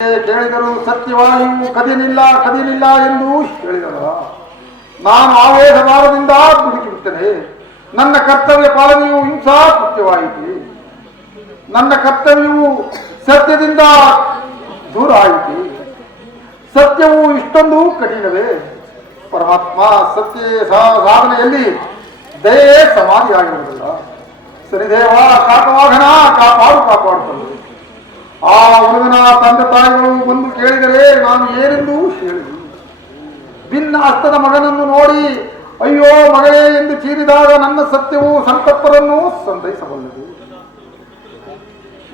ಕೇಳಿದರು ಸತ್ಯವಾಗಿಯೂ ಕದಿಯಲಿಲ್ಲ ಎಂದು ಹೇಳಿದರ. ನಾನು ಆವೇಶ ಭಾರದಿಂದ ದುಡುಕಿರುತ್ತೇನೆ. ನನ್ನ ಕರ್ತವ್ಯ ಪಾಲನೆಯು ಹಿಂಸಾ ಕೃತ್ಯವಾಯಿತು. ನನ್ನ ಕರ್ತವ್ಯವು ಸತ್ಯದಿಂದ ದೂರ ಆಯಿತು. ಸತ್ಯವು ಇಷ್ಟೊಂದು ಕಠಿಣವೇ? ಪರಮಾತ್ಮ ಸತ್ಯ ಸಾಧನೆಯಲ್ಲಿ ದಯೆ ಸಮಾಧಿಯಾಗಿರುವುದಿಲ್ಲ. ಶನಿದೇವ ಕಾಕವಾಹನ ಕಾಪಾಡುತ್ತದೆ. ಆ ಹುಡುಗನ ತಂದೆ ತಾಯಿಗಳು ಬಂದು ಕೇಳಿದರೆ ನಾನು ಏನೆಂದು ಹೇಳಿದೆ. ಭಿನ್ನ ಹಸ್ತದ ಮಗನನ್ನು ನೋಡಿ ಅಯ್ಯೋ ಮಗಳೇ ಎಂದು ಚೀರಿದಾಗ ನನ್ನ ಸತ್ಯವು ಸಂತಪ್ಪರನ್ನು ಸಂತೈಸಬಲ್ಲದು.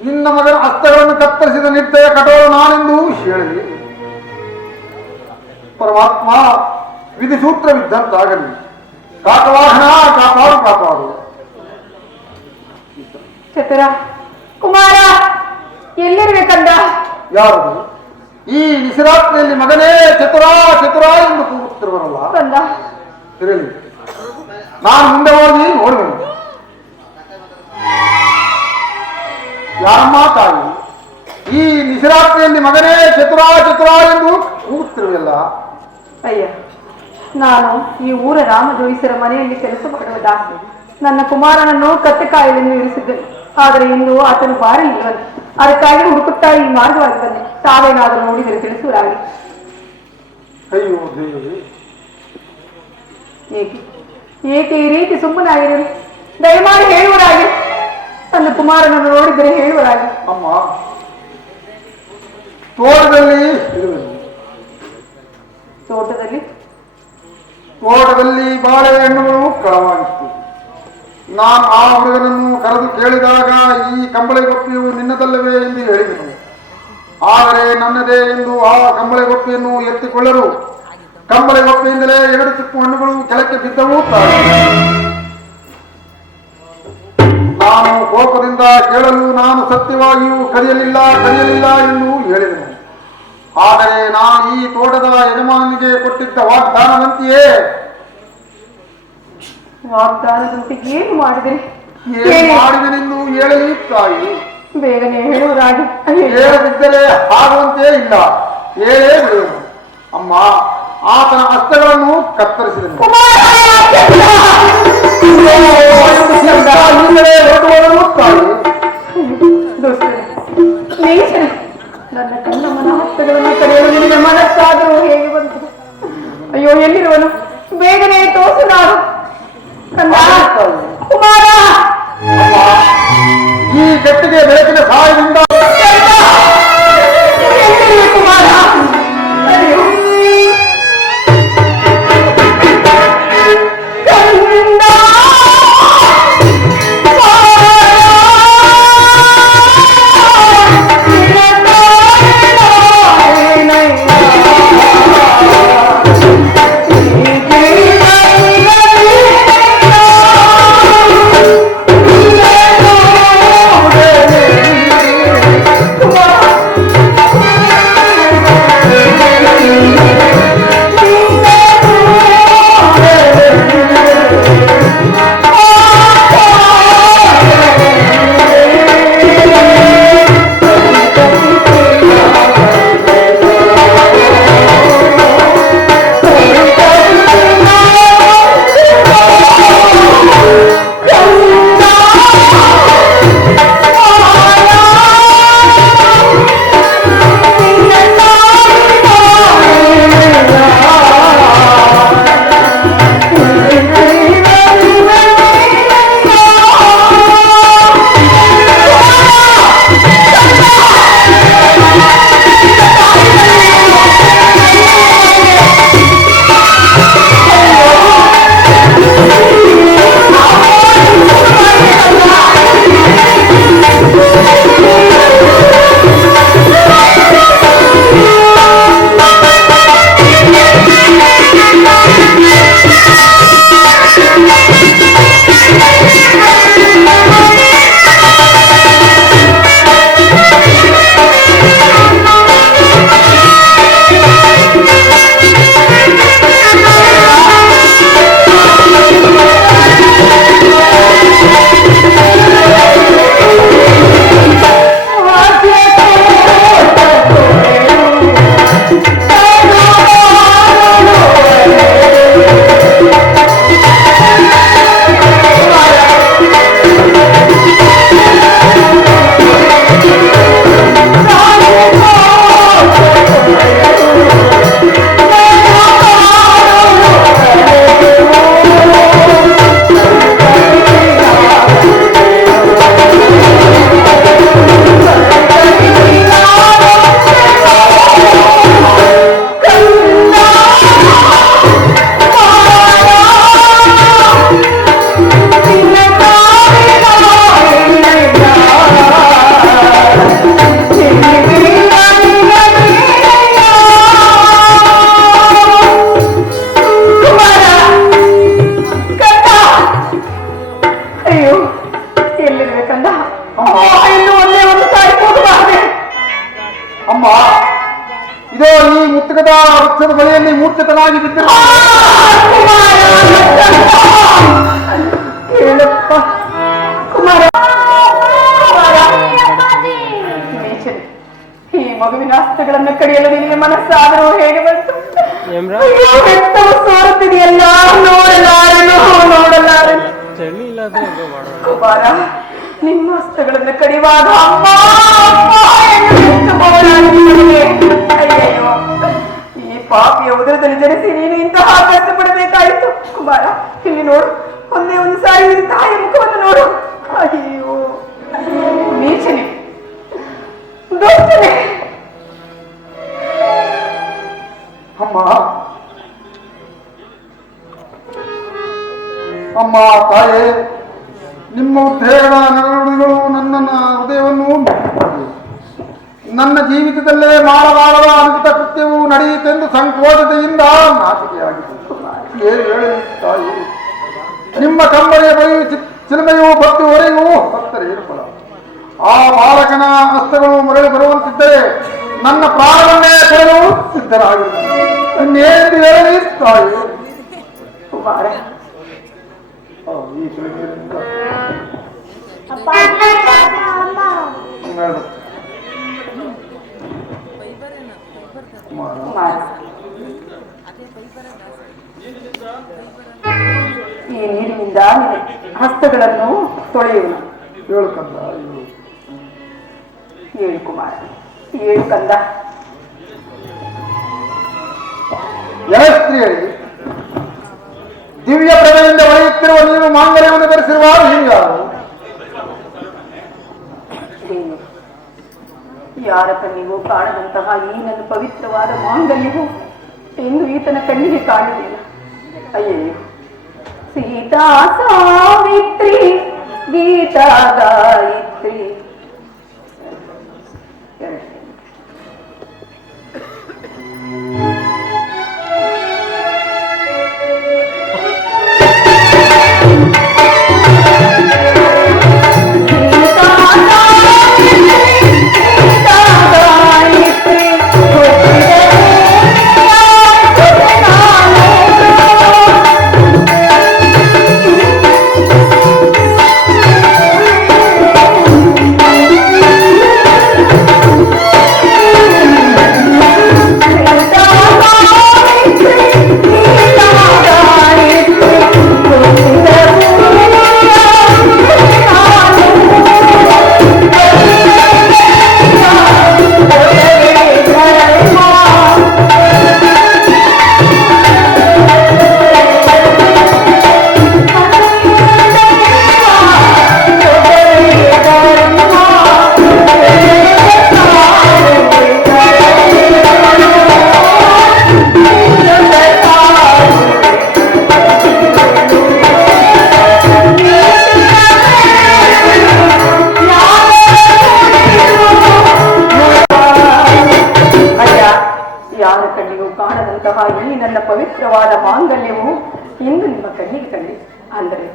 ನಿನ್ನ ಮಗನ ಹಸ್ತಗಳನ್ನು ಕತ್ತರಿಸಿದ ನಿರ್ದಯ ಕಠೋರ ನಾನೆಂದು ಹೇಳಿದೆ. ಪರಮಾತ್ಮ ವಿಧಿಸೂತ್ರವಿದ್ದಂತಾಗಲಿ. ಕಾಕವಾಹನ ಕಾಪಾಡು. ಚತುರ ಕುಮಾರ ಎಲ್ಲಿರ್ಬೇಕಂದ? ಯಾರದು? ಈ ನಿಶರಾತ್ರಿಯಲ್ಲಿ ಮಗನೇ ಚತುರ ಎಂದು ಕೂಗುತ್ತಿರುವರಲ್ಲ, ತಿರಳಿ ನಾನು ಮುಂದೆ ಹೋಗಿ ನೋಡುವೆನು. ಯಾರಮ್ಮ ತಾಯಿ, ಈ ನಿಶರಾತ್ರಿಯಲ್ಲಿ ಮಗನೇ ಚತುರ ಎಂದು ಕೂಗುತ್ತಿರುವಲ್ಲ? ಅಯ್ಯ, ನಾನು ಈ ಊರ ರಾಮಜೋಯಿಸರ ಮನೆಯಲ್ಲಿ ಕೆಲಸ ಮಾಡುವ ದಾಸಿ. ನನ್ನ ಕುಮಾರನನ್ನು ಕತ್ತೆಕಾಯಲೆಂದು ಇರಿಸಿದ್ದೆ. ಆದರೆ ಇಂದು ಆತನು ಬಾರಿ ಇಲ್ಲವನು. ಅದಕ್ಕಾಗಿ ಹುಡುಕುತ್ತಾ ಈ ಮಾರ್ಗವಾಗಿ ಬಂದೆ. ತಾವೇನಾದರೂ ನೋಡಿದರೆ ತಿಳಿಸುವರಾಗಿ. ಅಯ್ಯೋ ದೇವಿ, ಏಕೆ ಈ ರೀತಿ ಸುಮ್ಮನಾಗಿರಲಿ? ದಯಮಾಡಿ ಹೇಳುವರಾಗಿ. ನನ್ನ ಕುಮಾರನನ್ನು ನೋಡಿದರೆ ಹೇಳುವರಾಗಿ. ಅಮ್ಮ, ತೋಟದಲ್ಲಿ ಬಾಳೆಹಣ್ಣುಗಳು ಕಳವಾಗಿತ್ತು. ನಾನು ಆ ಹುಡುಗನನ್ನು ಕರೆದು ಕೇಳಿದಾಗ ಈ ಕಂಬಳೆಗೊಪ್ಪಿಯು ನಿನ್ನದಲ್ಲವೇ ಎಂದು ಹೇಳಿದನು. ಆದರೆ ನನ್ನದೇ ಎಂದು ಆ ಕಂಬಳೆಗೊಪ್ಪಿಯನ್ನು ಎತ್ತಿಕೊಳ್ಳಲು ಕಂಬಳೆಗೊಪ್ಪಿಯಿಂದಲೇ 2 ಚಿಕ್ಕ ಹಣ್ಣುಗಳು ಕೆಳಕ್ಕೆ ಬಿದ್ದವು. ನಾನು ಕೋಪದಿಂದ ಕೇಳಲು ನಾನು ಸತ್ಯವಾಗಿಯೂ ಕದಿಯಲಿಲ್ಲ ಎಂದು ಹೇಳಿದನು. ಆದರೆ ನಾನು ಈ ತೋಟದ ಯಜಮಾನಿಗೆ ಕೊಟ್ಟಿದ್ದ ವಾಗ್ದಾನದಂತೆಯೇ ಏನು ಮಾಡಿದೆ? ಮಾಡಿದನೆಂದು ಹೇಳಲಿ ತಾಯಿ. ಬೇಗನೆ ಹೇಳುವುದಾಗಿ. ಹೇಳದಿದ್ದರೆ ಆಗುವಂತೆ ಇಲ್ಲ, ಹೇಳೇ ಬಿಡುವನು. ಅಮ್ಮ, ಆತನ ಹಸ್ತಗಳನ್ನು ಕತ್ತರಿಸಿದನು. ನನ್ನ ಕಣ್ಣಮ್ಮನ ಹಸ್ತಗಳನ್ನು ಕರೆಯಲು ನಿಮಗೆ ಮನಸ್ಸಾದರೂ ಹೇಗೆ ಬಂತು? ಅಯ್ಯೋ, ಎಲ್ಲಿರುವನು? ಬೇಗನೆ ತೋರಿಸು. ನಾನು ಕುಮಾರ, ಈ ಗಟ್ಟಿಗೆ ಬೆಳಕಿನ ಸಹಾಯದಿಂದ ಕುಮಾರ. ಅಯ್ಯೋ, ಇದೋ ಈ ಮುತ್ತುಕದ ವೃಕ್ಷದ ಬಳಿಯಲ್ಲಿ ಮೂರ್ಛಿತನಾಗಿ ಬಿದ್ದರು. ಹೇಳಪ್ಪ ಕುಮಾರ, ಈ ಮಗುವಿನ ಹಸ್ತಗಳನ್ನು ಕಡಿಯಲು ನಿನಗೆ ಮನಸ್ಸಾದರೂ ಹೇಗೆ ಬಂತು? ಸೋರುತ್ತಿದೆಯಲ್ಲ, ನೋಡಲಾರೆನು ನೋಡಲಾರೆನು. ಕುಮಾರ, ನಿಮ್ಮ ಹಸ್ತಗಳನ್ನು ಕಡಿಯುವಾಗ ಅಮ್ಮ ಅಯ್ಯಯ್ಯೋ, ಈ ಪಾಪಿಯ ಉದರದಲ್ಲಿ ಜನಿಸಿ ನೀನು ಇಂತಹ ಕಷ್ಟಪಡಬೇಕಾಯಿತು. ಕುಮಾರ, ಇಲ್ಲಿ ನೋಡು, ಒಂದೇ ಒಂದು ಸಾರಿ ನಿನ್ನ ತಾಯಿಯ ಮುಖವನ್ನು ನೋಡು. ಅಯ್ಯೋ ನೀಚನೆ, ದುಷ್ಟನೆ. ಅಮ್ಮ ಅಮ್ಮ ತಾಯೇ, ನಿಮ್ಮ ಉದ್ವೇಗದ ನರನುಡಿಗಳು ನನ್ನ ಹೃದಯವನ್ನು ನನ್ನ ಜೀವಿತದಲ್ಲೇ ಮಾಡಬಾರದ ಅನುಚಿತ ಕೃತ್ಯವು ನಡೆಯಿತೆಂದು ಸಂಕೋಚತೆಯಿಂದ ನಾಚಿಕೆಯಾಗಿದೆ. ಹೇಳಿ ತಾಯಿ, ನಿಮ್ಮ ಕಂಬಳಿಯ ಬಳಿಯು ಚಿಲುಮೆಯು ಭಕ್ತಿ ಹೊರೆಯೂ ಭಕ್ತರೇನು ಫಲ. ಆ ಬಾಲಕನ ಹಸ್ತಗಳು ಮರಳಿ ಬರುವಂತಿದ್ದರೆ ನನ್ನ ಪ್ರಾಣವನ್ನೇ ಕೊಡಲು ಸಿದ್ಧರಾಗಿರುತ್ತದೆ. ಇನ್ನೇನು ಹೇಳಿ ತಾಯಿ. ಕುಮಾರ, ಈ ಸುಳಿವಿನಿಂದ ಈ ನೀರಿನಿಂದ ಹಸ್ತಗಳನ್ನು ತೊಳೆಯುವ. ಹೇಳು ಕಂದ, ಹೇಳು ಕುಮಾರ, ಹೇಳು ಕಂದ. ಸ್ತ್ರೀಯರಿಗೆ ದಿವ್ಯ ಪ್ರಭೆಯಿಂದ ಒಳೆಯುತ್ತಿರುವ ನೀನು ಮಾಂಗಲ್ಯವನ್ನು ಧರಿಸಿರುವ ನೀನು ಯಾರು? ಯಾರ ಕಣ್ಣಿಗೂ ಕಾಣದಂತಹ ಈ ನನ್ನ ಪವಿತ್ರವಾದ ಮಾಂಗಲ್ಯವು ಎಂದು ಈತನ ಕಣ್ಣಿಗೆ ಕಾಣಲಿಲ್ಲ. ಅಯ್ಯಯ್ಯೋ, ಸೀತಾ ಸಾವಿತ್ರಿ ಗೀತಾ ಗಾಯತ್ರಿ. ಈ ನನ್ನ ಪವಿತ್ರವಾದ ಮಾಂಗಲ್ಯವು ಇಂದು ನಿಮ್ಮ ಕಣ್ಣಿಗೆ ಕಂಡಿ. ಅಂದರೆ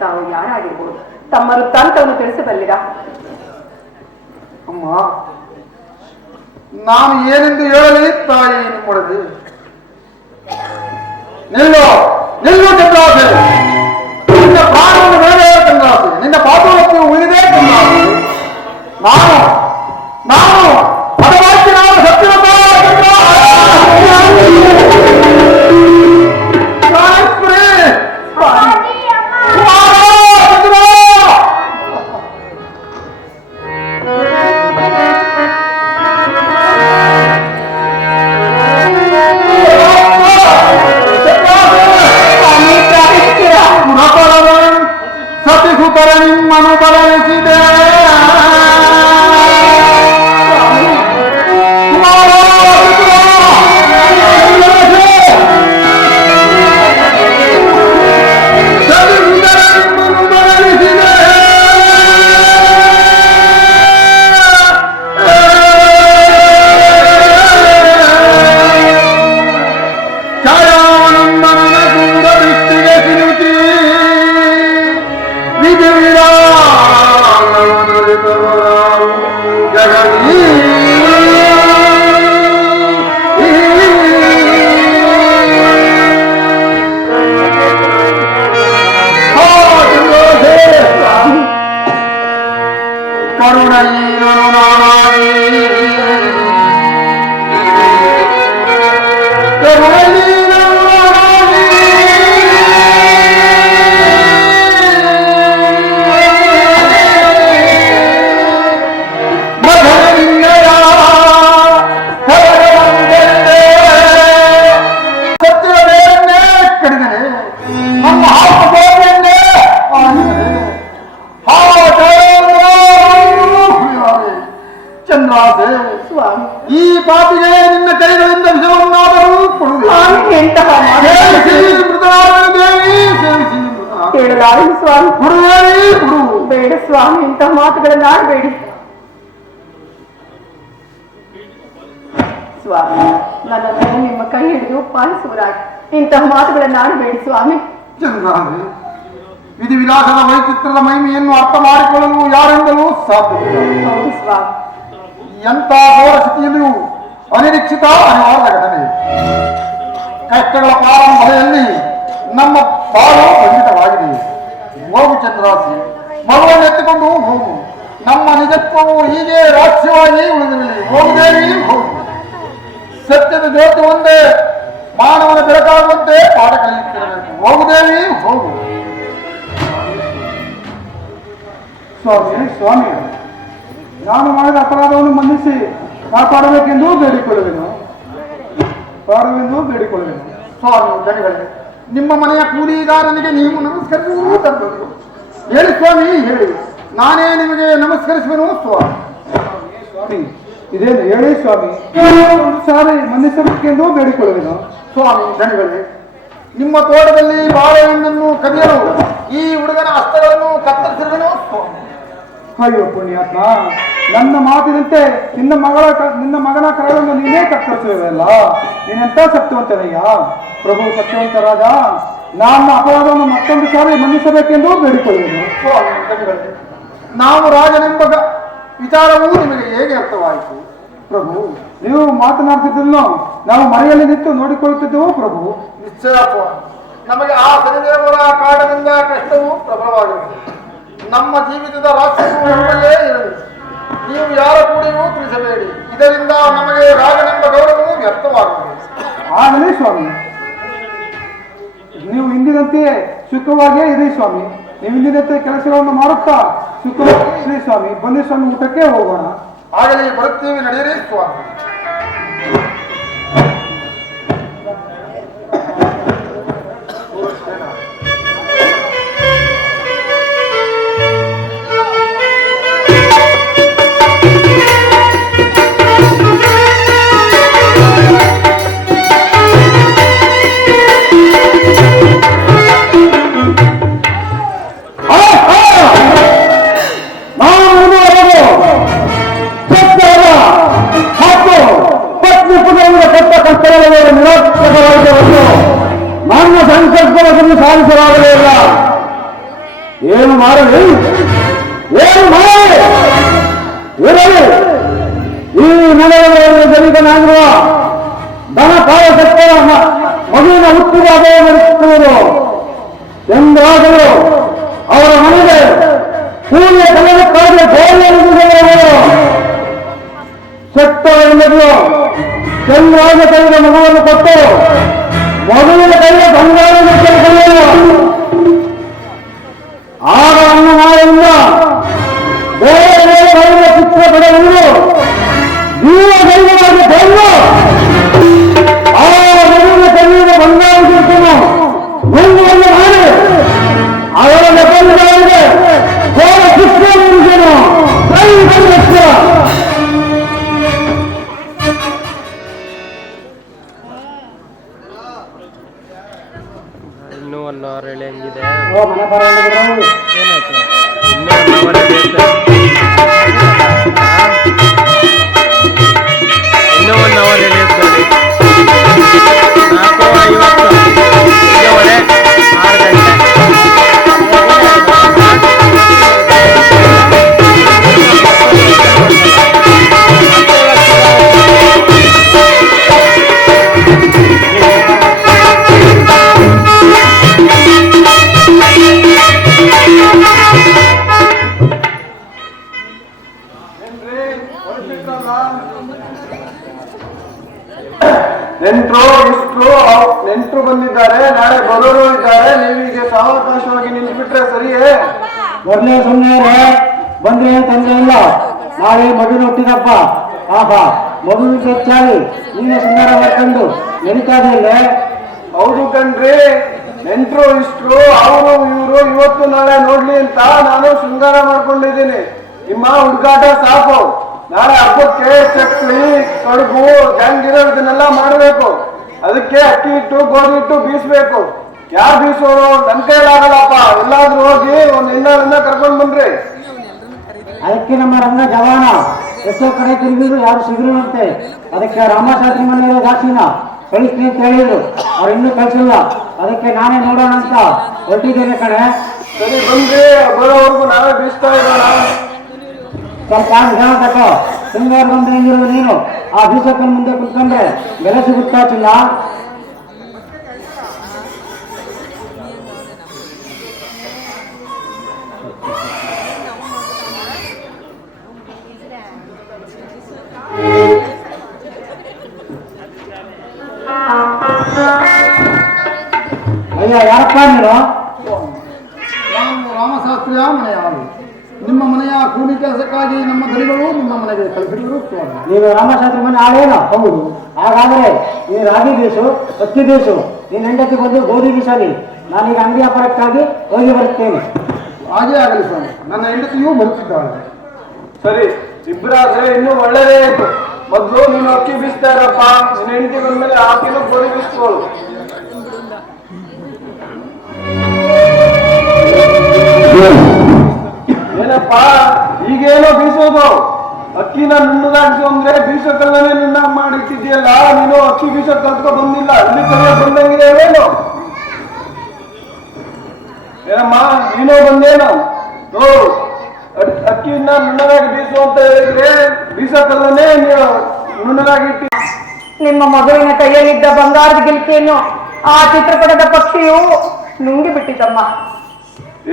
ತಾವು ಯಾರಾಗಿರ್ಬೋದು? ತಮ್ಮ ವೃತ್ತಾಂತವನ್ನು ತಿಳಿಸಬಲ್ಲಿರಾ? ಅಮ್ಮ, ನಾನು ಏನೆಂದು ಹೇಳಲಿ ತಾಯಿ ನಿಮ್ಮೊಡದೆ? ನಿಲ್ಲು ನಿಲ್ಲು ಚಂದ್ರಾಸೆ, ನಿನ್ನ ಪ್ರಾಣವನ್ನು ಬೇರೆ ಚಂದ್ರಾಸೆ, ನಿನ್ನ ಪಾಪವನ್ನು ಉಳಿದೇ ಚಂದ್ರಾಸೆ. ನಾನು ಪದವಾಕ್ಯ ನಾನು ಸತ್ಯವತ ಸತಿಸುತರ ನಿಮ್ಮನು ಬಲನಿಸಿದೆ. ಸ್ವಾಮಿಗೆ ನಿನ್ನ ಕೈಗಳಿಂದ ವಿಷವನ್ನಾದರೂ ಕೊಡುವೆ. ಸ್ವಾಮಿ ಎಂತಹ ಮಾತು. ಸೇವಿಸಿ ಮೃತನಾದ ದೇವಿ, ಸೇವಿಸಿ ಕೇಳಲಾರದು ಸ್ವಾಮಿ. ಕೊಡುವೇವಿ ಕೊಡು. ಬೇಡ ಸ್ವಾಮಿ, ಇಂತಹ ಮಾತುಗಳನ್ನು ಆಡಬೇಡಿ ಸ್ವಾಮಿ. ನನ್ನನ್ನು ನಿಮ್ಮ ಕೈ ಹಿಡಿದು ಪಾಲಿಸುವರಾಗಿ ಇಂತಹ ಮಾತುಗಳನ್ನು ಆಡಬೇಡಿ ಸ್ವಾಮಿ. ಚಂದ್ರಾದ್ರೆ, ವಿಧಿವಿಲಾಸದ ವೈಚಿತ್ರದ ಮಹಿಮೆಯನ್ನು ಅರ್ಥ ಮಾಡಿಕೊಳ್ಳಲು ಯಾರಿಂದಲೂ ಸಾಧ್ಯವಿಲ್ಲ. ಹೌದು ಸ್ವಾಮಿ. ಎಂಥ ಘೋರ ಸ್ಥಿತಿಯಲ್ಲಿಯೂ ಅನಿರೀಕ್ಷಿತ ಅನಿವಾರ್ಯ ಘಟನೆ. ಕಷ್ಟಗಳ ಪ್ರಾರಂಭದಲ್ಲಿ ನಮ್ಮ ಬಾಳು ಖಂಡಿತವಾಗಿದೆ. ಹೋಗು ಚಂದ್ರಾಸಿ, ಮಗುವನ್ನು ಎತ್ತಿಕೊಂಡು ಹೋಗು. ನಮ್ಮ ನಿಜತ್ವವು ಹೀಗೆ ರಾಜ್ಯವಾಗಿ ಉಳಿದಿರಲಿ. ಹೋಗುದೇವಿ ಹೋಗು. ಸತ್ಯದ ಜ್ಯೋತಿ ಒಂದೇ ಮಾನವನ ಬೆಳಕಾಗುವಂತೆ ಪಾಠ ಕಲಿಯುತ್ತಿರಬೇಕು. ಹೋಗುದೇವಿ ಹೋಗು. ಸ್ವಾಮಿ, ಸ್ವಾಮಿ, ನಾನು ಮಾಡಿದ ಅಪರಾಧವನ್ನು ಮನ್ನಿಸಿ ಕಾಪಾಡಬೇಕೆಂದು ಬೇಡಿಕೊಳ್ಳುವೆನು. ಸ್ವಾಮಿ ದಣಿಗಳೇ, ನಿಮ್ಮ ಮನೆಯ ಕೂಲಿಗಾರನಿಗೆ ನೀವು ನಮಸ್ಕರಿಸುವುದು. ಹೇಳಿ ಸ್ವಾಮಿ, ಹೇಳಿ, ನಾನೇ ನಿಮಗೆ ನಮಸ್ಕರಿಸುವೆನು ಸ್ವಾಮಿ. ಸ್ವಾಮಿ, ಇದೇನು ಹೇಳಿ ಸ್ವಾಮಿ. ಒಂದು ಸಾರಿ ಮನ್ನಿಸಬೇಕೆಂದು ಬೇಡಿಕೊಳ್ಳುವೆನು. ಸ್ವಾಮಿ ದಣಿಗಳೇ, ನಿಮ್ಮ ತೋಟದಲ್ಲಿ ಬಾಳೆಹಣ್ಣನ್ನು ಕದಿಯಲು ಈ ಹುಡುಗನ ಹಸ್ತಗಳನ್ನು ಕತ್ತರಿಸಿರುವೆನು ಸ್ವಾಮಿ. ಅಯ್ಯೋ ಪುಣ್ಯಾತ್ಮ, ನನ್ನ ಮಾತಿನಂತೆ ನಿನ್ನ ಮಗನ ಕರಳನ್ನು ನೀನೇ ಕತ್ತರಿಸುವೆಲ್ಲ. ನೀನೆಂತ ಸತ್ಯವಂತನಯ್ಯ. ಪ್ರಭು ಸತ್ಯವಂತರಾದ ನನ್ನ ಅಪರಾಧವನ್ನು ಮತ್ತೊಂದು ಸಾರಿ ಮನ್ನಿಸಬೇಕೆಂದು ಬೇಡಿಕೊಳ್ಳುವೆನು. ಸ್ವಾಮಿ ದಣಿಗಳೇ, ನಾವು ರಾಜನೆಂಬ ವಿಚಾರವೂ ನಿಮಗೆ ಹೇಗೆ ಅರ್ಥವಾಯಿತು? ಪ್ರಭು, ನೀವು ಮಾತನಾಡ್ತಿದ್ದನ್ನು ನಾವು ಮನೆಯಲ್ಲಿ ನಿಂತು ನೋಡಿಕೊಳ್ಳುತ್ತಿದ್ದೆವು ಪ್ರಭು. ನಿಶ್ಚಯ ಸ್ವಾಮಿ, ನಮಗೆ ಆ ಶನಿದೇವರ ಕಾಟದಿಂದ ಕಷ್ಟವು ಪ್ರಬಲವಾಗಿರುತ್ತದೆ. ನಮ್ಮ ಜೀವಿತದ ರಾಷ್ಟ್ರವು ನಮ್ಮಲ್ಲೇ ಇರಲಿ. ನೀವು ಯಾರ ಕೂಡಿಯೂ ತಿಳಿಸಬೇಡಿ. ಇದರಿಂದ ನಮಗೆ ರಾಜನೆಂಬ ಗೌರವವು ವ್ಯರ್ಥವಾಗುತ್ತದೆ. ಆಗಲೇ ಸ್ವಾಮಿ, ನೀವು ಹಿಂದಿನಂತೆಯೇ ಸುಖವಾಗಿಯೇ ಇರಿ ಸ್ವಾಮಿ. ನೀವು ಹಿಂದಿನಂತೆ ಕೆಲಸಗಳನ್ನು ಮಾಡುತ್ತಾ ಸುಖವಾಗಿ ಇರಿ ಸ್ವಾಮಿ. ಬನ್ನಿ ಸ್ವಾಮಿ, ಊಟಕ್ಕೆ ಹೋಗೋಣ. ಆಗಲೇ ಬರುತ್ತೀವಿ, ನಡೆಯಿರಿ ಸ್ವಾಮಿ. ನನ್ನ ಸಂಕಲ್ಪವನ್ನು ಸಾಧಿಸಲಾಗಲೇ ಇಲ್ಲ. ಏನು ಮಾಡಲಿ, ಏನು ಮಾಡಲಿ ಇರಲಿ. ಈ ನಗರಗಳಲ್ಲಿ ಜನಿತನಾಗಿರುವ ದನ ಕಾಯಕತ್ವ ಮಗುವಿನ ಹುಟ್ಟಿದಾಗ ನಡೆಸುವುದು ಎಂದಾದರೂ ಅವರ ಮನೆಗೆ ಕೂಲಿಯ ಕಲಯಕ್ಕಾಗಿ ಗೋಳಿಯನ್ನು ಸತ್ತವರೆಂದು ಚಂದ್ರಾಜ ಕೈದ ಮಗುವನ್ನು ಕೊಟ್ಟು ಮಗುವಿನ ಕೈಯ ಬಂಗಾರದ ಕಲಿಯಲು ಆಗ ಅನ್ನಮಾಯಿಂದ ಬೇರೆ ಬೇರೆ ಕೈಯ ಚಿತ್ರ ಪಡೆಯುವುದು ಜೀವ ಕೈಗಾಗಿ ಬಂದು ಆ ಮಗುವಿನ ಕೈಯಿಂದ ಬಂಗಾರ ಚಿತ್ರನು ಮುಂದುವರೆದು ಮಾಡಿ ಅವರ ನೆಪಗಳಿಗೆ ಘೋರ ಶಿಕ್ಷೆ ನೀಡಿದನು. ಕೈ ಬಂದಷ್ಟ ಇನ್ನೂ 1 ಅವರ್ ಹೆಂಗಿದೆ ಮನೆ ಬರೋದು ಏನಾಯ್ತು? ಇನ್ನೂ 1 ಅವರ್ ಬೇಕು. ಇನ್ನೂ 1 ಅವರ್ ಎಳೆಯುತ್ತದೆ. 4:50 ಈಗ ಒಳ್ಳೆ 6 ಗಂಟೆ. ನೆಂಟರು ಬಂದಿದ್ದಾರೆ, ನಾಳೆ ಬರೋರು ಇದ್ದಾರೆ. ನೀವೀಗ ಸಾವಕಾಶವಾಗಿ ನಿಂತ್ಬಿಟ್ರೆ ಸರಿಯೇ? ಮೊದಲೇ ಸುಮ್ಮನೆ ಬಂದ್ರೆ ತೊಂದರೆ ಇಲ್ಲ. ನಾಳೆ ಮಗುವಿನ ಹುಟ್ಟಿದಪ್ಪ, ಪಾಪ ಮಗುವಿನ ಹೆಚ್ಚಾಗಿ ನೀವೇ ಸುಂದರ ಮಾಡ್ಕೊಂಡು ನಡೀತಾದಿಲ್ಲ. ಹೌದು ಕಣ್ರಿ, ನೆಂಟರು ಇಷ್ಟರು ಅವರು ಇವರು ಇವತ್ತು ನಾಳೆ ನೋಡ್ಲಿ ಅಂತ ನಾನು ಶೃಂಗಾರ ಮಾಡ್ಕೊಂಡಿದ್ದೀನಿ. ನಿಮ್ಮ ಹುಡುಗಾಟ ಸಾಕು. ನಾಳೆ ಹಬ್ಬಕ್ಕೆ ಚಕ್ಲಿ ಕಡುಬು ಜಂಗಿರೋ ಇದನ್ನೆಲ್ಲ ಮಾಡಬೇಕು. ಅದಕ್ಕೆ ಅಕ್ಕಿ ಹಿಟ್ಟು ಗೋಧಿ ಹಿಟ್ಟು ಬೀಸ್ಬೇಕು. ಯಾರು ಬೀಸೋರು? ನನ್ ಕೈಲಾಗಲ್ಲಪ್ಪ. ಎಲ್ಲಾದ್ರೂ ಹೋಗಿ ಒಂದ್ ಹೆಣ್ಣನ್ನ ಕರ್ಕೊಂಡ್ ಬನ್ರಿ. ಅದಕ್ಕೆ ನಮ್ಮ ರಂಗ ಜವಾನ ಎಷ್ಟೋ ಕಡೆ ತಿರುಗಿದ್ರು ಯಾರು ಸಿಗಲಿಲ್ಲಂತೆ. ಅದಕ್ಕೆ ರಾಮಶಾಸ್ತ್ರಿ ಮನೆಯವರು ಜಾಸ್ತಿನ ಕಳಿಸ್ತೀನಿ ಅಂತ ಹೇಳಿದ್ರು. ಅವ್ರು ಇನ್ನೂ ಕಳಿಸಿಲ್ಲ. ಅದಕ್ಕೆ ನಾನೇ ನೋಡೋಣ ಅಂತ ಹೊರಟಿದ್ದೇನೆ ಕಣೆ. ಸರಿ ಬಂದ್ರಿ, ಬರೋವರೆಗೂ ನಾವೇ ಬೀಸ್ತಾ ಇರೋಣ. ಸ್ವಲ್ಪ ನಿಧಾನ ತಗೋ. ಸಿಂಗಾರ ಬಂದ್ರೆ ಹೆಂಗಿರೋದು ನೀನು? ಆ ಬೀಸಕ್ಕನ ಮುಂದೆ ಕುತ್ಕೊಂಡ್ರೆ ಬೆಲೆ ಸಿಗುತ್ತಾ ಚಿನ್ನ? ಅಯ್ಯ ಯಾರಪ್ಪ ನೀನು? ನಾನು ರಾಮಶಾಸ್ತ್ರಿಯ ಮನೆಯ ಆಳು. ನಿಮ್ಮ ಮನೆಯ ಕೂಲಿ ಕೆಲಸಕ್ಕಾಗಿ ನಮ್ಮ ದನಿಗಳು ನಿಮ್ಮ ಮನೆಗೆ ಕಳಿಸಿದರು ಸ್ವಾಮಿ. ನೀನು ರಾಮಶಾಸ್ತ್ರಿ ಮನೆ ಆಳೇನು? ಹೌದು. ಹಾಗಾದ್ರೆ ನೀನು ರಾಗಿ ಬೀಸು, ಹತ್ತಿ ಬೀಸು. ನೀನು ಹೆಂಡತಿ ಬಂದು ಗೋಧಿ ಬೀಸಲಿ. ನಾನೀಗ ಅಂಗಡಿ ವ್ಯಾಪಾರಕ್ಕಾಗಿ ಹೋಗಿ ಬರುತ್ತೇನೆ. ಹಾಗೇ ಆಗಲಿ ಸ್ವಾಮಿ. ನನ್ನ ಹೆಂಡತಿಯೂ ಬರುತ್ತಿದ್ದಾಳೆ. ಸರಿ, ಇಬ್ಬರಾದ್ರೆ ಇನ್ನೂ ಒಳ್ಳೇದೇ ಆಯ್ತು. ಮೊದ್ಲು ನೀನು ಅಕ್ಕಿ ಬೀಸ್ತಾ ಇರಪ್ಪ. ನಿನ್ನ ಹೆಂಡತಿ ಬಂದ್ಮೇಲೆ ಆಕಿನೂ ಗೋಧಿ ಬೀಸ್ಕೊಳ್ಳು. ಏನಪ್ಪ ಈಗೇನೋ ಬೀಸೋದು? ಅಕ್ಕಿನ ನುಣ್ಣದಾಗಿಸು ಅಂದ್ರೆ ಬೀಸೋ ಕಲ್ಲನೆ ನುಣ್ಣಾಗಿ ಮಾಡಿಟ್ಟಿದ್ಯಲ್ಲ. ನೀನು ಅಕ್ಕಿ ಬೀಸೋ ಕಲ್ತ್ಕೊ ಬಂದಿಲ್ಲ. ಇಲ್ಲಿ ಕಲಿಯ ಬಂದಂಗಿದೆ ಏನು? ಏನಮ್ಮ ನೀನು ಬಂದೇನು? ಅಕ್ಕಿನ ನುಣ್ಣದಾಗಿ ಬೀಸು ಅಂತ ಹೇಳಿದ್ರೆ ಬೀಸೋ ಕಲ್ಲನೆ ನುಣ್ಣದಾಗಿಟ್ಟಿ. ನಿಮ್ಮ ಮಗುವಿನ ಕೈಯಲ್ಲಿದ್ದ ಬಂಗಾರದ ಗಿಲ್ಕೆಯನ್ನು ಆ ಚಿತ್ರಪಟದ ಪಕ್ಷಿಯು ನುಂಗಿ ಬಿಟ್ಟಿದ್ದಮ್ಮ.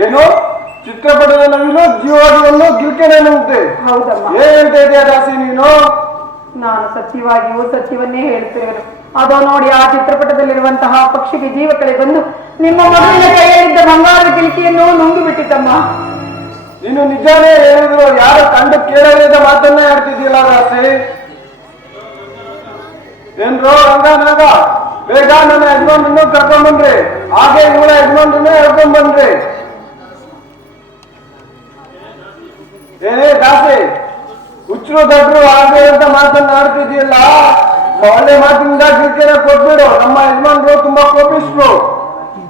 ಏನು? ಚಿತ್ರಪಟದ ನವಿಲು ಜೀವವನ್ನು ಗಿಲ್ಕೆನೆ ನುಂಗುತ್ತೆ? ಹೌದಮ್ಮ. ಏನ್ ಹೇಳ್ತಾ ಇದೆಯಾ ದಾಸಿ ನೀನು? ನಾನು ಸತ್ಯವಾಗಿಯೂ ಸತ್ಯವನ್ನೇ ಹೇಳ್ತಿರುವೆನು. ಅದೋ ನೋಡಿ, ಆ ಚಿತ್ರಪಟದಲ್ಲಿರುವಂತಹ ಪಕ್ಷಿಗೆ ಜೀವ ಕಳೆ ಬಂದು ನಿಮ್ಮ ಮಗುವಿನ ಕೈಯಲ್ಲಿದ್ದ ಬಂಗಾರದ ಗಿಲ್ಕೆಯನ್ನು ನುಂಗಿ ಬಿಟ್ಟಿದ್ದಮ್ಮ. ನೀನು ನಿಜಾನೇ ಹೇಳಿದ್ರು. ಯಾರು ಕಂಡು ಕೇಳಲಿದ ಮಾತನ್ನೇ ಆಡ್ತಿದ್ದಿಲ್ಲ ದಾಸಿ. ಏನ್ರೋ ರಂಗನಾಗ, ಬೇಗ ನನ್ನ ಯಜಮಾನ್ರನ್ನು ಕರ್ಕೊಂಡ್ ಬನ್ರಿ. ಹಾಗೆ ಇವಳ ಯಜಮಾನ್ರನ್ನೇ ಹೇಳ್ಕೊಂಡ್ ಬನ್ರಿ. ಏನೇ ದಾಸಿ, ಹುಚ್ಚರು ದೊಡ್ಡರು ಹಾಗೆ ಅಂತ ಮಾತನ್ನ ಆಡ್ತಿದ್ಯಲ್ಲ. ಒಳ್ಳೆ ಮಾತಿನಿಂದ ಗಿಲ್ಕೆನ ಕೊಟ್ಬಿಡು. ನಮ್ಮ ಯಜಮಾನ್ರು ತುಂಬಾ ಕೋಪಿಸ್ರು.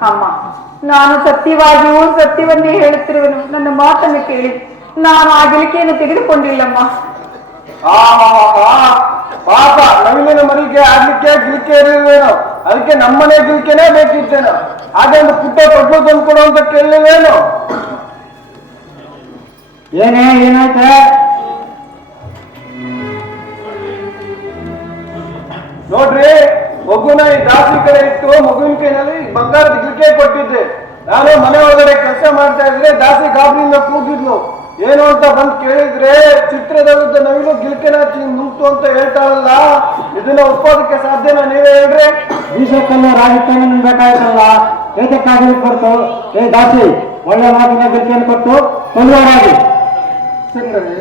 ಅಮ್ಮ, ನಾನು ಸತ್ಯವಾಗಿಯೂ ಸತ್ಯವನ್ನೇ ಹೇಳುತ್ತಿರುವೆನು. ನನ್ನ ಮಾತನ್ನು ಕೇಳಿ. ನಾನು ಆ ಗಿಲ್ಕೆಯನ್ನು ತೆಗೆದುಕೊಂಡಿಲ್ಲಮ್ಮ. ಪಾಪ, ನವಿಲಿನ ಮರಿಗೆ ಆಡ್ಲಿಕ್ಕೆ ಗಿಲ್ಕೆ ಇರಲಿಲ್ವೇನೋ? ಅದಕ್ಕೆ ನಮ್ಮನೆ ಗಿಲ್ಕೆನೇ ಬೇಕಿತ್ತೇನೋ? ಹಾಗೆ ಒಂದು ಪುಟ್ಟ ತೊಟ್ಟು ತಂದ್ಕೊಡು ಅಂತ ಕೇಳಲಿಲ್ವೇನೋ? ಏನೇ ಏನಾಯ್ತೆ? ನೋಡ್ರಿ, ಮಗುನ ಈ ದಾಸಿ ಕಡೆ ಇಟ್ಟು ಮಗುವಿನ ಕೈನಲ್ಲಿ ಬಂಗಾರದ ಗಿಲ್ಕೆ ಕೊಟ್ಟಿದ್ದೆ. ನಾನು ಮನೆ ಒಳಗಡೆ ಕೆಲಸ ಮಾಡ್ತಾ ಇದ್ರೆ ದಾಸಿ ಗಾಬರಿಯಿಂದ ಕೂಗಿದ್ಲು. ಏನು ಅಂತ ಬಂದು ಕೇಳಿದ್ರೆ ಚಿತ್ರದಲ್ಲಿದ್ದ ನವಿಲು ಗಿಲ್ಕೆನ ನುಂಗ್ತು ಅಂತ ಹೇಳ್ತಾಳಲ್ಲ. ಇದನ್ನ ಒಪ್ಪೋದಕ್ಕೆ ಸಾಧ್ಯನಾ? ನೀವೇ ಹೇಳ್ರಿ. ಬೀಸಕ್ಕಲ್ಲ ರಾಜಕೀಯ ಬೇಕಾಯ್ತಲ್ಲ, ಏತಕ್ಕಾಗಿ ಕೊಡ್ತು? ಏ ದಾಸಿ, ಒಳ್ಳೆ ಮಾತಿನ ಗಿಲ್ಕೆಯನ್ನು ಕೊಟ್ಟು ತೊಂದರೆಯಾಗಿ. ಸರಿಗಳೇ,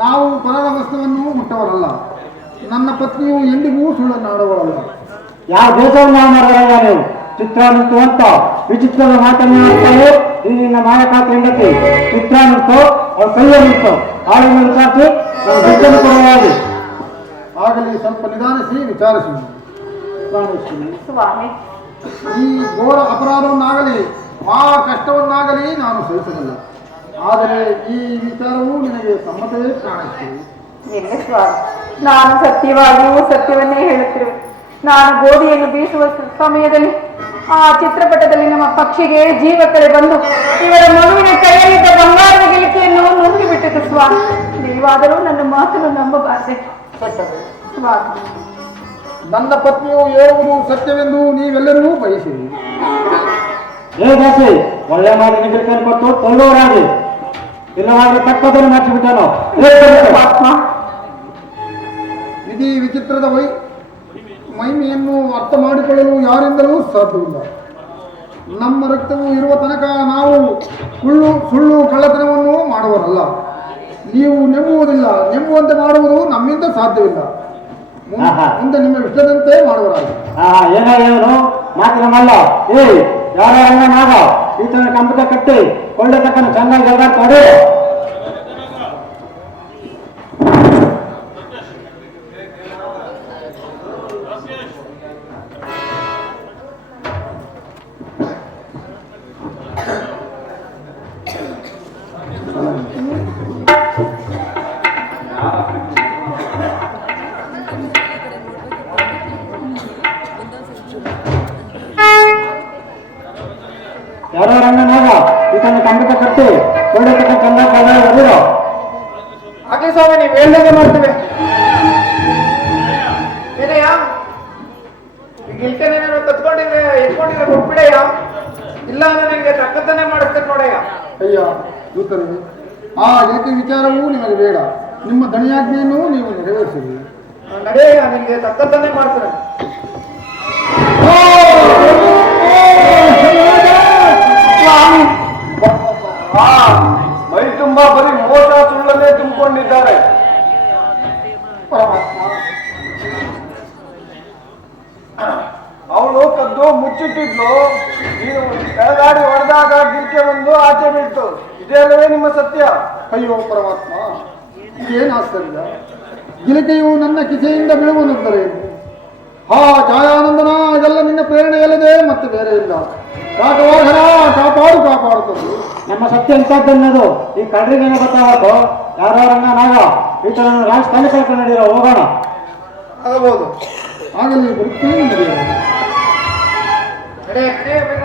ನಾವು ಪರರ ವಸ್ತುವನ್ನು ಮುಟ್ಟವರಲ್ಲ. ನನ್ನ ಪತ್ನಿಯು ಎಂದಿಗೂ ಸುಳ್ಳನ್ನಾಡುವವರಲ್ಲ. ಯಾವ ದೇಶವನ್ನು ಮಾಡಿರಲ್ಲ ನೀವು? ಚಿತ್ರಾನುಂಟು ಅಂತ ವಿಚಿತ್ರದ ಮಾತನ್ನಾಡ್ತಾರೆ. ಈ ನಿನ್ನ ಮಾಯಕಾತ್ರ ಹೆಂಡತಿ ಚಿತ್ರಾನುಂಟು ಅವಳ ಕೈಯಲ್ಲಿತ್ತು. ಆಳನ್ನು ವಿಚಾರಿಸಿ ನಾವು ಬೆಟ್ಟನ್ನು ಕೊಡುವಾಗಿ. ಆಗಲಿ, ಸ್ವಲ್ಪ ನಿಧಾನಿಸಿ ವಿಚಾರಿಸಿ. ಸ್ವಾಮಿ, ಈ ಘೋರ ಅಪರಾಧವನ್ನಾಗಲಿ ಆ ಕಷ್ಟವನ್ನಾಗಲಿ ನಾನು ಸಹಿಸಬಲ್ಲ. ಆದರೆ ಈ ವಿಚಾರವು ನಿನಗೆ ಸಮ್ಮತವೇ ಕಾಣುತ್ತೆ. ಇಲ್ಲ ಸ್ವಾಮಿ, ನಾನು ಸತ್ಯವಾಗಿಯೂ ಸತ್ಯವನ್ನೇ ಹೇಳುತ್ತಿರುವೆ. ನಾನು ಗೋಧಿಯನ್ನು ಬೀಸುವ ಸಮಯದಲ್ಲಿ ಆ ಚಿತ್ರಪಟದಲ್ಲಿ ನಮ್ಮ ಪಕ್ಷಿಗೆ ಜೀವ ಕಳೆ ಬಂದು ಇವರ ಮಗುವಿನ ಕೈಯಲ್ಲಿದ್ದ ಬಂಗಾರದ ಗಿಲ್ಕೆಯನ್ನು ನುಂಗಿ ಬಿಟ್ಟಿತು ಸ್ವಾಮಿ. ನೀವಾದರೂ ನನ್ನ ಮಾತನ್ನು ನಂಬಬಾರದೆ ಸ್ವಾಮಿ. ನನ್ನ ಪತ್ನಿಯು ಹೇಳುವುದು ಸತ್ಯವೆಂದು ನೀವೆಲ್ಲರೂ ಬಯಸಿರಿ. ಏ ದಾಸಿ, ಒಳ್ಳೆ ಮಾತಿನ ಗಿಲ್ಕೆಯನ್ನು ಕೊಟ್ಟು ತೊಳ್ಳೋರಾಗಿ. ಇಲ್ಲವಾದ್ರೆ ತಕ್ಕದನ್ನು ಮಾಡಿಬಿಟ್ಟನು. ವಿಧಿ ವಿಚಿತ್ರದ ಮಹಿಮೆಯನ್ನು ಅರ್ಥ ಮಾಡಿಕೊಳ್ಳಲು ಯಾರಿಂದಲೂ ಸಾಧ್ಯವಿಲ್ಲ. ನಮ್ಮ ರಕ್ತವು ಇರುವ ತನಕ ನಾವು ಸುಳ್ಳು ಕಳ್ಳತನವನ್ನು ಮಾಡುವರಲ್ಲ. ನೀವು ನೆಮ್ಮುವುದಿಲ್ಲ. ನೆಮ್ಮುವಂತೆ ಮಾಡುವುದು ನಮ್ಮಿಂದ ಸಾಧ್ಯವಿಲ್ಲ. ಮುಂದೆ ನಿಮ್ಮ ಇಷ್ಟದಂತೆ ಮಾಡುವರಾಗ. ಏನು ಮಾತಿನ ಮಲ್ಲ. ಏ ಯಾರ ನಾಗ ಈತನ ಕಂಪಟ ಕಟ್ಟಿ ಕೊಳ್ಳೆ ತಕ್ಕನ್ನು ಚೆನ್ನಾಗಿ ಜಗಳ ಕೊಡು. ಯಾರೋ ರಂಗನಾಗ ಈತನ ಕಂಬಕ್ಕೆ ಕಟ್ಟಿ ಒಳ್ಳೆ ಚಂದ ಬರೀರೋ. ಆಗ್ಲಿ ಸ್ವಾಮಿ, ನೀವು ಹೇಳ್ದಂಗೆ ಮಾಡ್ತೇವೆ. ಏನಯ್ಯ ಈಗ ಇಲ್ಕೇನೇನೋ ಕತ್ಕೊಂಡಿದ್ರೆ ಇಟ್ಕೊಂಡಿದ್ರೆ ಕೊಟ್ಬಿಡಯ್ಯ, ಇಲ್ಲ ಅಂದ್ರೆ ನಿನಗೆ ತಕ್ಕಂತಾನೆ ಮಾಡಿಸ್ತೇನೆ ನೋಡಯ್ಯ. ಅಯ್ಯ ದೂತರೇ, ಆ ಏಕೆ ವಿಚಾರವೂ ನಿಮಗೆ ಬೇಡ. ನಿಮ್ಮ ದಣಿಯಾಜ್ಞೆಯನ್ನು ನೀವು ನೆರವೇರಿಸಿರಿ. ನಡೆಯಯ್ಯ, ನಿನಗೆ ತಕ್ಕಂತಾನೆ ಮಾಡ್ತೇನೆ. ಮೈ ತುಂಬಾ ಬರೀ ಮೋಸ ಸುಳ್ಳನ್ನೇ ತುಂಬಿಕೊಂಡಿದ್ದಾರೆ. ಅವಳು ಕದ್ದು ಮುಚ್ಚಿಟ್ಟಿದ್ಲು, ನೀನು ಕೆಳಗಾಡಿ ಹೊಡೆದಾಗ ಗಿಲ್ಕೆ ಬಂದು ಆಚೆ ಬಿಟ್ಟು. ಇದೇ ಅಲ್ಲವೇ ನಿಮ್ಮ ಸತ್ಯ? ಅಯ್ಯೋ ಪರಮಾತ್ಮ, ಇದೇನು ಆಶ್ಚರ್ಯ! ಗಿಲಿಕೆಯು ನನ್ನ ಕಿಸೆಯಿಂದ ಬೀಳುವುದೆಂದರೆ ಹಾ ಛಾಯಾನಂದನ, ಇದೆಲ್ಲ ನಿನ್ನ ಪ್ರೇರಣೆಯಲ್ಲದೆ ಮತ್ತೆ ಬೇರೆ ಇಲ್ಲ. ಕಾಕವಾಹನ ಕಾಪಾಡುತ್ತದೆ. ನಮ್ಮ ಸತ್ಯ ಎಂತದ್ದನ್ನೋದು ಈ ಕಳ್ರಿಗೇನೆ ಗೊತ್ತಾಗಬೇಕು. ಯಾರೋ ರಂಗನಾಗ ಈತನನ್ನು ರಾಜಸ್ಥಾನ ಕಳ್ಕೊಂಡು ನಡೀರೋ, ಹೋಗೋಣ. ಆಗಬಹುದು, ಆಗಲಿ ಬರುತ್ತೇನೆ. ನಡೆಯ ಬೇಗ.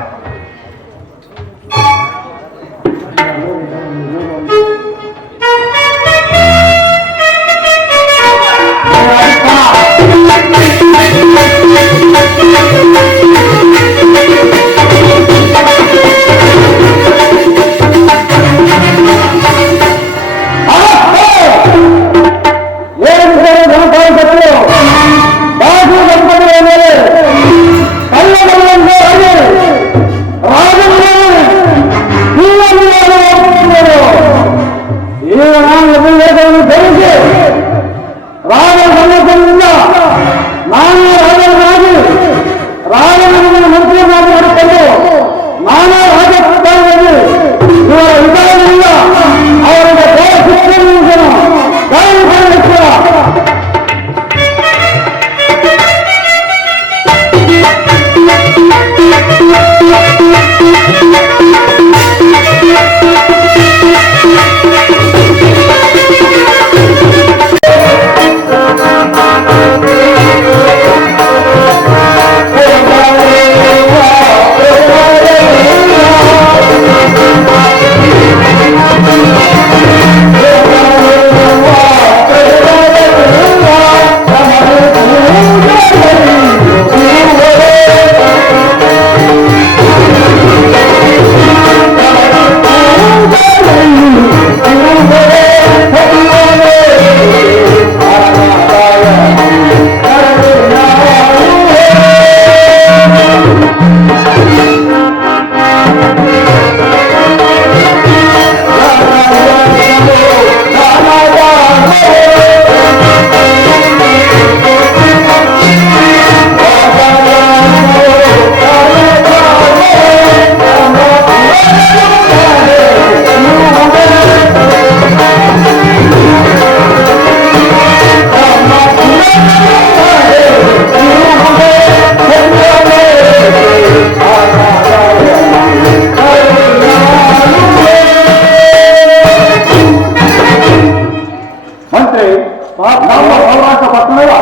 ನಮ್ಮ ಸೌರಾಷ್ಟ್ರ ಪಟ್ಟಣದ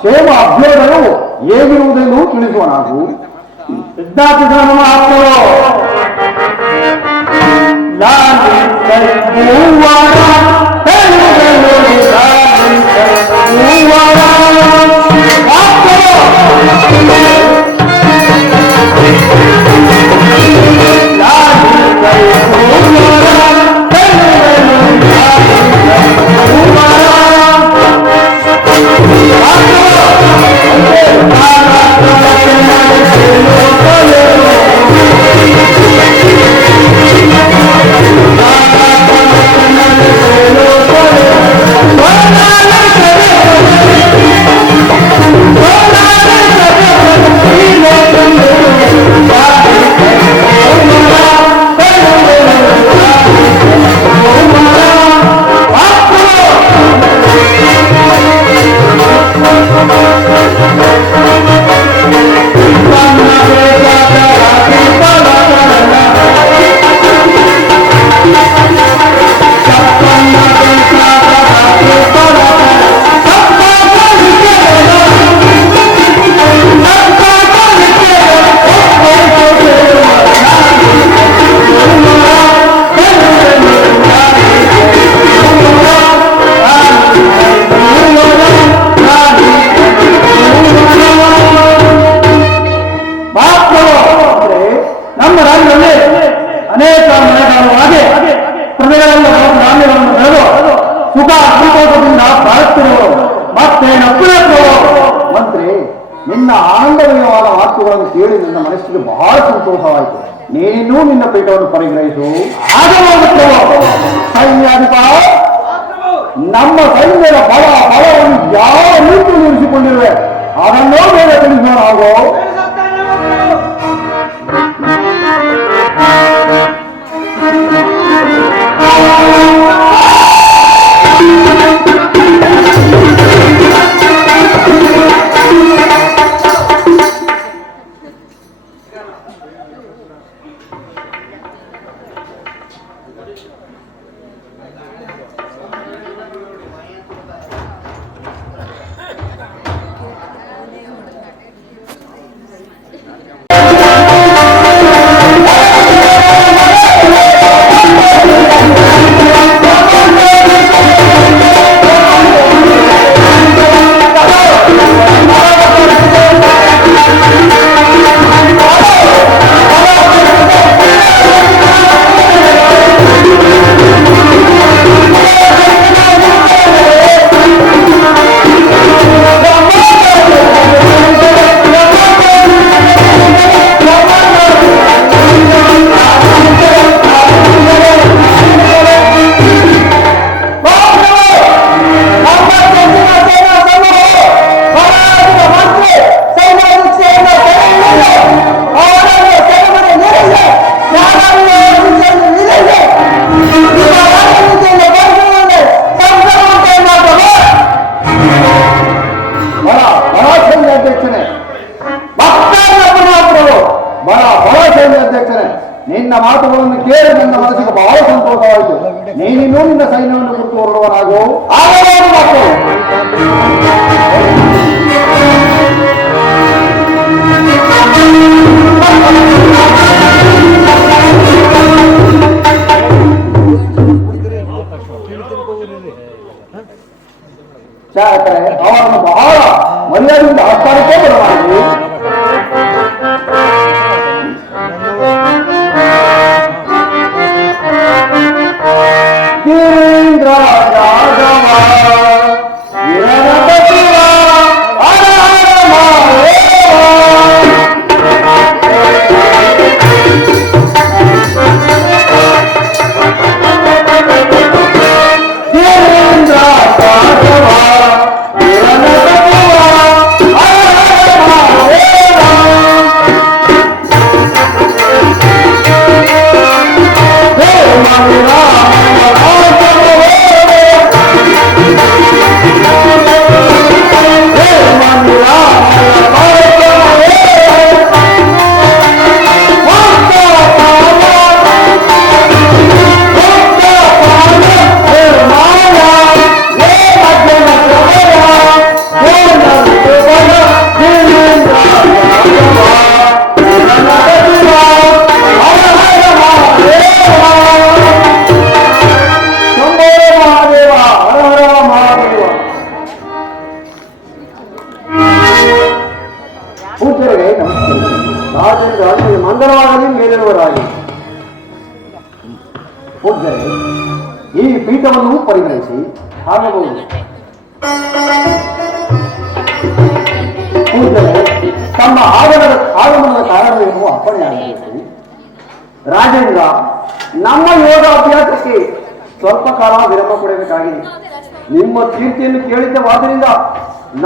ಕ್ಷೇಮ ಅಭ್ಯರ್ಥಿಗಳು ಹೇಗಿರುವುದೆಂದು ತಿಳಿಸುವ ನಾವು ವಿದ್ಯಾರ್ಥಿ ಧರ್ಮ ಆತ್ಮರು ನಿನ್ನ ಆನಂದಮಯವಾದ ಮಾತುಗಳನ್ನು ಕೇಳಿ ನನ್ನ ಮನಸ್ಸಿಗೆ ಬಹಳ ಸಂತೋಷವಾಯಿತು. ನೀನಿನ್ನೂ ನಿನ್ನ ಪೀಠವನ್ನು ಪರಿಗ್ರಹಿಸು. ಸೈನ್ಯಾಧಿಪ, ನಮ್ಮ ಸೈನ್ಯದ ಬಲವನ್ನು ಯಾವ ರೀತಿ ನಿಲ್ಲಿಸಿಕೊಂಡಿರುವೆ ಅದನ್ನೋ ಬೇರೆ ತಿಳಿಸೋಣ. ಹಾಗೂ ನಿನ್ನ ಮಾತುಗಳನ್ನು ಕೇಳಿ ನನ್ನ ಮನಸ್ಸಿಗೆ ಬಹಳ ಸಂತೋಷವಾಯಿತು. ನೀನಿನ್ನೂ ನಿನ್ನ ಸೈನ್ಯವನ್ನು ಕುರಿತು ಹೊರಡುವನಾಗು. ಚಾರಕರೇ, ಅವರನ್ನು ಬಹಳ ಮರ್ಯಾದೆಯಿಂದ ಆಸ್ಥಾನಕ್ಕೆ ಬರಲಾಗಿ. ಮಂಗಲವಾಗಲಿ ಮೇಲಿರುವರಾಗಿ. ಪೂಜ್ಯರೇ, ಈ ಪೀಠವನ್ನು ಪರಿಗಣಿಸಿ ಆಗಬಹುದು. ಪೂಜ್ಯರೇ, ತಮ್ಮ ಆಗಮನದ ಕಾರಣವೇನು ಅಪ್ಪಣೆಯಾಗಬೇಕು. ರಾಜೇಂದ್ರ, ನಮ್ಮ ಯೋಗ ಅಭ್ಯಾಸಕ್ಕೆ ಸ್ವಲ್ಪ ಕಾಲ ವಿರಾಮ ಕೊಡಬೇಕಾಗಿದೆ. ನಿಮ್ಮ ಕೀರ್ತಿಯನ್ನು ಕೇಳಿದ್ದವಾದ್ದರಿಂದ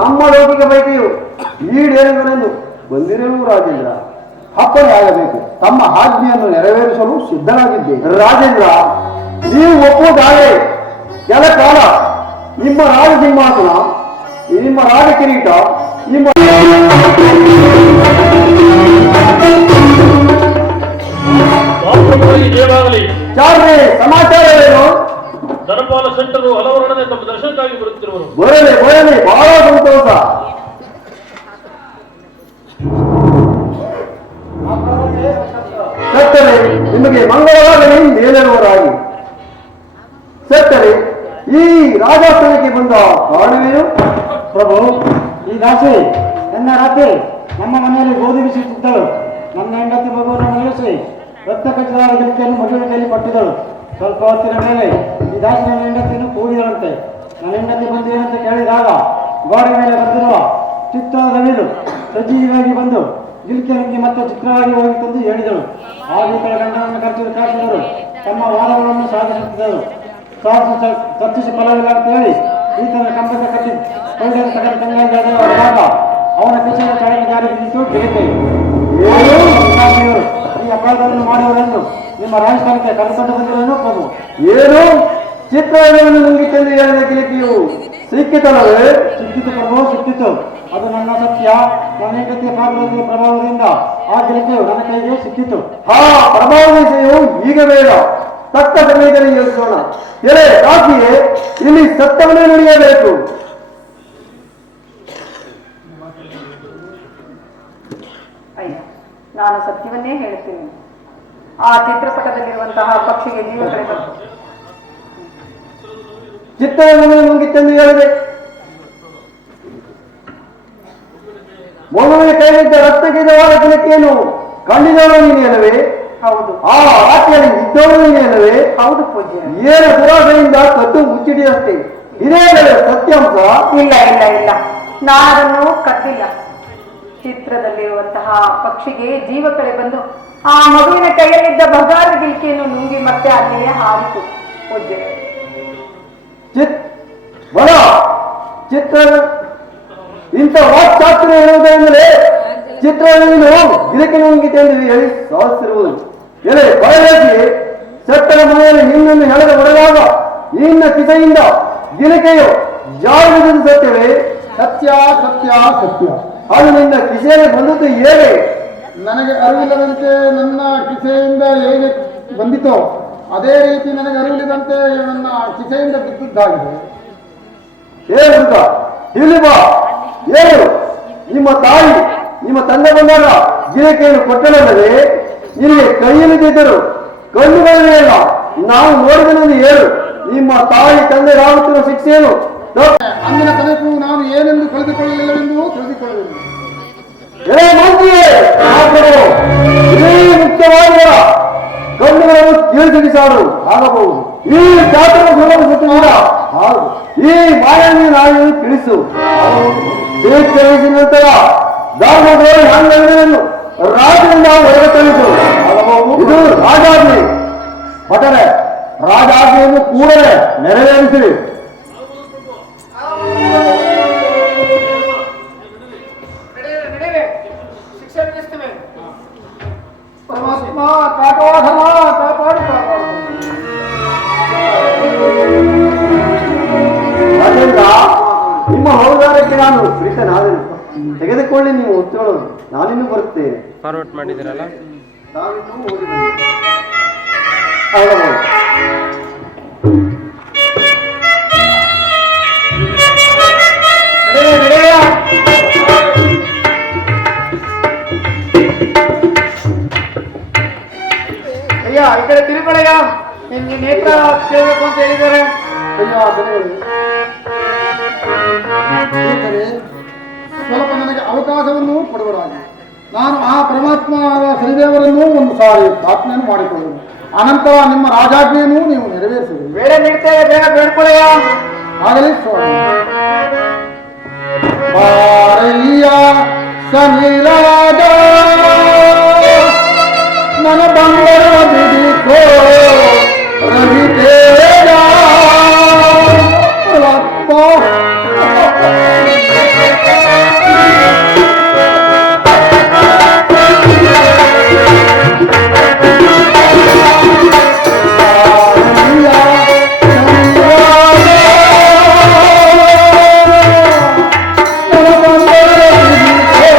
ನಮ್ಮ ಲೌಕಿಕ ಬಯಕೆಯು ಈಡೇರುವುದೆಂದು ಬಂದಿರುವುದು ರಾಜೇಂದ್ರ. ಅಪ್ಪಣೆ ಆಗಬೇಕು. ತಮ್ಮ ಆಜ್ಞೆಯನ್ನು ನೆರವೇರಿಸಲು ಸಿದ್ಧನಾಗಿದ್ದೇನೆ. ರಾಜೇಂದ್ರ, ನೀವು ಒಪ್ಪುವುದಾದರೆ ಕೆಲ ಕಾಲ ನಿಮ್ಮ ರಾಜ ಸಿಂಹಾಸನ, ನಿಮ್ಮ ರಾಜ ಕಿರೀಟ, ನಿಮ್ಮ ಚಾರ್ಯ ಸಮಾಚಾರವೇನು? ಧನಪಾಲ ಶೆಟ್ಟರು ಹಲವರೊಡನೆ ತಮ್ಮ ದರ್ಶನಕ್ಕಾಗಿ ಬರುತ್ತಿರುವರು. ಬರಲಿ ಬರಲಿ, ಬಹಳ ಸಂತೋಷ. ಸತ್ತರೆ ನಿಮಗೆ ಮಂಗಳವಾಗಲಿ ಮೇಲಿರುವರಾಗಿ. ಸತ್ತರೆ ಈ ರಾಜಾಸ್ಥಾನಕ್ಕೆ ಬಂದ ಕಾರಣವೇನು? ಪ್ರಭು, ಈ ದಾಸಿ ನನ್ನ ರಾತ್ರಿ ನಮ್ಮ ಮನೆಯಲ್ಲಿ ಗೋಧಿ ಬಿಸಿಟ್ಟಿದ್ದಳು. ನನ್ನ ಹೆಂಡತಿ ಮಗುವನ್ನು ಮಲಗಿಸಿ ರಕ್ತ ಕಚ್ಚಿದ ಗಿಡಕೆಯನ್ನು ಮಗುವಿನ ಕೈಯಲ್ಲಿ ಕೊಟ್ಟಿದ್ದಳು. ಸ್ವಲ್ಪ ಹೊತ್ತಿನ ಮೇಲೆ ಈ ದಾಸಿ ನನ್ನ ಹೆಂಡತಿಯನ್ನು ಕೂಗಿದಳಂತೆ. ನನ್ನ ಹೆಂಡತಿ ಬಂದಿದೆ ಅಂತ ಕೇಳಿದಾಗ ಗೋಡೆ ಮೇಲೆ ಬರೆದಿರುವ ಚಿತ್ರದ ನವಿಲು ಸಜ್ಜಿಗಾಗಿ ಬಂದು ಗಿಲ್ಕೆನಿಂದ ಮತ್ತೆ ಚಿತ್ರವಾಗಿ ಹೋಗಿತ್ತೆಂದು ಹೇಳಿದಳು. ಆಗ ಈತಳ ಗಂಡನನ್ನು ಕರೆಸಿದ ಶಾಸಕರು ತಮ್ಮ ವಾದಗಳನ್ನು ಸಾಧಿಸುತ್ತಿದ್ದರು. ಚರ್ಚಿಸಿ ಫಲವಿಲ್ಲ ಅಂತ ಹೇಳಿ ಈತನ ಕಂಬಕ್ಕೆ ಕಟ್ಟಿ ಕೊಳ್ಳೆಯನ್ನು ತಗೊಂಡು ತಂಗಾಯಿದಾಗ ಅವನ ಕಿಚನ ಕೆಳಗೆ ಜಾರಿ ಬಿದ್ದಿತು ಗಿರಿಕೆ. ಈ ಅಪರಾಧವನ್ನು ಮಾಡುವರೆಂದು ನಿಮ್ಮ ರಾಜಸ್ಥಾನಕ್ಕೆ ಕರೆದುಕೊಂಡು ಬಂದಿರಲು ಪ್ರಭು. ಏನು ಚಿತ್ರವನ್ನು ನುಂಗಿತೆಂದು ಹೇಳಿದ ಗಿಲಿಕಿಯು ಸಿಕ್ಕಿತಲ್ಲವೇ? ಸಿಕ್ಕಿತು ಪ್ರಭು, ಸಿಕ್ಕಿತು. ಅದು ನನ್ನ ಸತ್ಯ. ನನ್ನ ಏಕತೆಯ ಪಾತ್ರದ ಪ್ರಭಾವದಿಂದ ಆ ಗಿಲಿಕೆಯು ನನ್ನ ಕೈಗೆ ಸಿಕ್ಕಿತು. ಹಾ, ಪ್ರಭಾವ ವಿಷಯವು ಈಗ ಬೇಡ, ತಕ್ಕ ಸಮಯದಲ್ಲಿ ಯೋಚಿಸೋಣ. ಎಲೆ ಕಾಕಿಯೇ, ಇಲ್ಲಿ ಸತ್ಯವನ್ನೇ ನುಡಿಯಬೇಕು. ಅಯ್ಯ, ನಾನು ಸತ್ಯವನ್ನೇ ಹೇಳುತ್ತೇನೆ. ಆ ಚಿತ್ರಪಟದಲ್ಲಿರುವಂತಹ ಪಕ್ಷಿಗೆ ಜೀವ ಕಳೆದದ್ದು. ಚಿತ್ರವನ್ನು ನುಂಗಿತ್ತೆಂದು ಹೇಳಿದೆ. ಮೊದಲಿಗೆ ಕೈಗಿದ್ದ ರಕ್ತಗೀತವಾದ ಗಿಲಿಕೆಯನ್ನು ಕಂಡಿದ್ದವನು ನೀನೇ ಅಲ್ಲವೇ? ಹೌದು. ಆ ಆಕೆಯಲ್ಲಿ ಇದ್ದವನು ನೀನೇ ಅಲ್ಲವೇ? ಹೌದು ಪೂಜ್ಯ. ಏನು ದುರಾಸೆಯಿಂದ ಕದ್ದು ಮುಚ್ಚಿಡಿಯಷ್ಟೇ. ಇದೇ ಸತ್ಯಾಂಶ. ಇಲ್ಲ ಇಲ್ಲ ಇಲ್ಲ, ನಾನದನ್ನು ಕದ್ದಿಲ್ಲ. ಚಿತ್ರದಲ್ಲಿರುವಂತಹ ಪಕ್ಷಿಗೆ ಜೀವ ಕಳೆ ಬಂದು ಆ ಮಗುವಿನ ಕೈಯಲ್ಲಿದ್ದ ಬಂಗಾರ ಗಿಲ್ಕೆಯನ್ನು ನುಂಗಿ ಮತ್ತೆ ಅಲ್ಲಿಯೇ ಹಾರಿತು ಪೂಜ್ಯ. ಚಿತ್ರ ಇಂಥ ವಾಕ್ಚಾತುರ್ಯ ಇರುವುದೆಂದರೆ ಚಿತ್ರವನ್ನು ಗಿರಿಕೆ ನುಂಗಿತೆ ಎಂದು ಹೇಳಿ ಸಾಧಿಸಿರುವುದು. ಎಲೆ ಬಯಲಾಗಿ ಸತ್ತನ ಮನೆಯಲ್ಲಿ ನಿನ್ನನ್ನು ಹೆಣೆದು ಹೊಡೆದಾಗ ನಿನ್ನ ಕಿಸೆಯಿಂದ ಗಿರಿಕೆಯು ಜಾರುವುದು ಸತ್ಯವೇ? ಸತ್ಯ ಸತ್ಯ ಸತ್ಯ. ಅದು ನಿನ್ನ ಕಿಸೆಯಲ್ಲಿ ಬಂದದ್ದು ಹೇಗೆ? ನನಗೆ ಅರಿವಿಲ್ಲದಂತೆ ನನ್ನ ಕಿಸೆಯಿಂದ ಹೇಗೆ ಬಂದಿತೋ ಅದೇ ರೀತಿ ನನಗೆ ಅರಿವಿಲ್ಲದಂತೆ ನನ್ನ ಕಿಸೆಯಿಂದ ಬಿದ್ದಿದ್ದಾಗಿದೆ. ಹೇಳುತ್ತ ಇಲ್ಲಿ ಬಾ. ಏನು ನಿಮ್ಮ ತಾಯಿ ನಿಮ್ಮ ತಂದೆ ಬಂದಾಗ ಗಿರಿಕೆಯನ್ನು ಕೊಟ್ಟನಲ್ಲದೆ ನಿನಗೆ ಕೈಯಲ್ಲಿ ಬಿದ್ದರು ಕಣ್ಣುಗಳಿಲ್ಲ. ನಾವು ನೋಡಿದನೆಂದು ಹೇಳು. ನಿಮ್ಮ ತಾಯಿ ತಂದೆಗಾಗುತ್ತಿರುವ ಶಿಕ್ಷೆಯನ್ನು ಅಂದಿನ ತನಕೂ ನಾನು ಏನೆಂದು ಕಳೆದುಕೊಳ್ಳಲಿಲ್ಲವೆಂದು ತಿಳಿದುಕೊಳ್ಳಲಿಲ್ಲ. ಮುಖ್ಯವಾದ ಕಣ್ಣುಗಳನ್ನು ಕೀಳ್ತಿಗಿಸಾಡು ಆಗಬಹುದು. ಈ ಜಾತಕ ಸುಲಭ ಹೌದು. ಈ ಮಾಯನ್ನು ನಾವು ತಿಳಿಸು. ಸ್ವೀಕರಿಸಿದ ನಂತರ ಧರ್ಮದೋರಿ ಹಂಗನ್ನು ರಾಜರಿಂದ ಹೊರಗೆ ತಳಿಸು ಆಗಬಹುದು. ಇದು ರಾಜಾಜ್ಞೆ. ಭಟರೆ, ರಾಜಾಜ್ಞೆಯನ್ನು ಕೂಡಲೇ ನೆರವೇರಿಸಿರಿ. ಪರಮಾತ್ಮ ಕಾಪಾಡಮ, ಕಾಪಾಡು ಕಾಪಾಡು. ಅದರಿಂದ ನಿಮ್ಮ ಹೌದಾರಕ್ಕೆ ನಾನು ಪ್ರೀತನಾದನು. ತೆಗೆದುಕೊಳ್ಳಿ, ನೀವು ಒತ್ತುಕೊಳ್ಳೋದು. ನಾನಿನ್ನೂ ಬರುತ್ತೇನೆ. ಫಾರ್ವರ್ಡ್ ಮಾಡಿದಿರಲ್ಲ. ನಾವಿನ್ನೂ ಓದಿ ಬಂದಿಲ್ಲ. ಆಗಬಹುದು. ಅಯ್ಯ, ಈ ಕಡೆ ತಿರುಗಳಯ್ಯ, ನಿಮ್ಗೆ ನೇತ್ರ ಕೇಳಬೇಕು ಅಂತ ಹೇಳಿದ್ದಾರೆ. ಅಯ್ಯ, ಸ್ವಲ್ಪ ನನಗೆ ಅವಕಾಶವನ್ನು ಕೊಡುವರಾಗಿ ನಾನು ಆ ಪರಮಾತ್ಮ ಶ್ರೀದೇವರನ್ನು ಒಂದು ಸಾರಿ ಪ್ರಾರ್ಥನೆಯನ್ನು ಮಾಡಿಕೊಳ್ಳುವುದು. ಅನಂತರ ನಿಮ್ಮ ರಾಜಾಜ್ಞೆಯನ್ನು ನೀವು ನೆರವೇರಿಸಿರಿ. ಬೇಡ ನೀಡ್ತೇವೆ, ಬೇಗ ಬೇಡ್ಕೊಳ್ಳಯ್ಯ. ಆಗಲಿ ಸ್ವಾಮಿ. ಬಾರಯ್ಯ ಸನಿರಾಜ ನನ್ನ ಬಂದರ ಬಿಡಿಕೋ ರವಿತೇಜ ಅಪ್ಪ. ನನ್ನ ಬಂದರ ಬಿಡಿಕೋ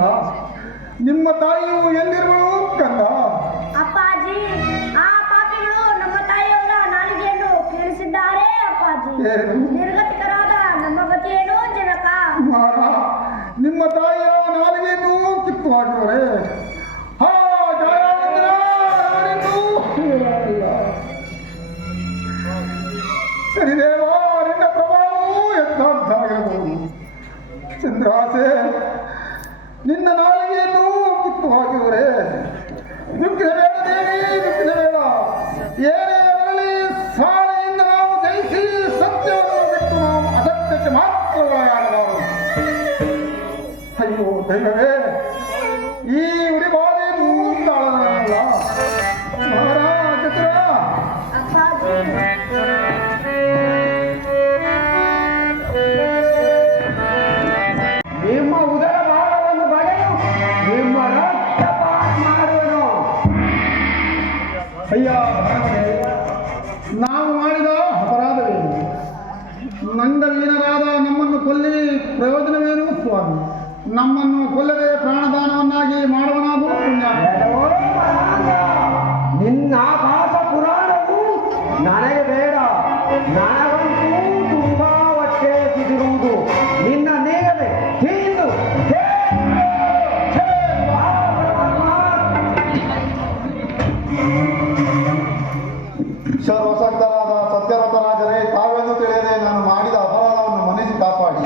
ಕಂದ, ನಿಮ್ಮ ತಾಯಿಯು ಎಲ್ಲಿರುವಳು ಕಂದ? ಅಪ್ಪಾಜಿ, ಆ ಪಾಪಿಗಳು ನಮ್ಮ ತಾಯಿಯವರ ನಾಲಿಗೆಯನ್ನು ಕೇಳಿಸಿದ್ದಾರೆ ಅಪ್ಪಾಜಿ. ಏನು? ನಿರ್ಗತಿಕರಾದ ನಮ್ಮ ಗತಿಯೇನು ಜನಕ? ಕುಮಾರ, ನಿಮ್ಮ ತಾಯಿಯ ನಾಲಿಗೆಯನ್ನು ಕಿತ್ತು ಹಾಕಿದರೆ ಹಾ ಜಯವಂತರ ಅವರೆಂದು ಹೇಳಲಿಲ್ಲ. ಸರಿದೇವ, ನಿನ್ನ ಪ್ರಭಾವವು ಎಂಥದ್ದಾಗಿರಬಹುದು. ಚಂದ್ರಾಸೆ, ನಿನ್ನ ನಾಲಿಗೆಯನ್ನು ಕಿತ್ತು ಹಾಕಿದರೆ ದುಃಖಿಸಬೇಡ ದೇವಿ, ದುಃಖಿಸಬೇಡ. ಏನೇ ಆಗಲಿ ಸಾಲೆಯಿಂದ ನಾವು ಜಯಿಸಿ ಸತ್ಯವನ್ನು ಬಿಟ್ಟು ನಾವು ಅಸತ್ಯಕ್ಕೆ ಮಾತ್ರ ಒಳಗಾಗಬಾರದು. ಅಯ್ಯೋ ದೈವವೇ, ಈ ಉಡಿಬಾಧೆಯನ್ನು ತಾಳಲ್ಲ. ಮಹಾರಾಜ ಅಪ್ಪಾಜಿ, ನಿಮ್ಮ ಉದರ ಭಾಗವನ್ನು ಬಗೆದು ನಿಮ್ಮ ರಕ್ತಪಾತ ಮಾಡುವನು. ಅಯ್ಯ ಭಗವನೇ, ನಾವು ಮಾಡಿದ ಅಪರಾಧವೇನು? ನಂಗವೀನರಾದ ನಮ್ಮನ್ನು ಕೊಲ್ಲಿ ಪ್ರಯೋಜನವೇನು ಸ್ವಾಮಿ? ನಮ್ಮನ್ನು ಕೊಲ್ಲದೆ ಪ್ರಾಣದಾನವನ್ನಾಗಿ ಮಾಡುವನಾಗೂ ಪುಣ್ಯ. ನಿನ್ನ ಆಕಾಶ ಪುರಾಣವು ನನಗೆ ಬೇಡ. ನನಗಂತೂ ತುಂಬಾ ಹೊಟ್ಟೆ ಸಿದಿರುವುದು. ನಿನ್ನ ನೇಗದೆ ಹಿಂದು ಸರ್ವಸಕ್ತರಾದ ಸತ್ಯರಥರಾಜರೇ, ತಾವೆಂದು ತಿಳಿಯದೆ ನಾನು ಮಾಡಿದ ಅಪರಾಧವನ್ನು ಮನ್ನಿಸಿ ಕಾಪಾಡಿ.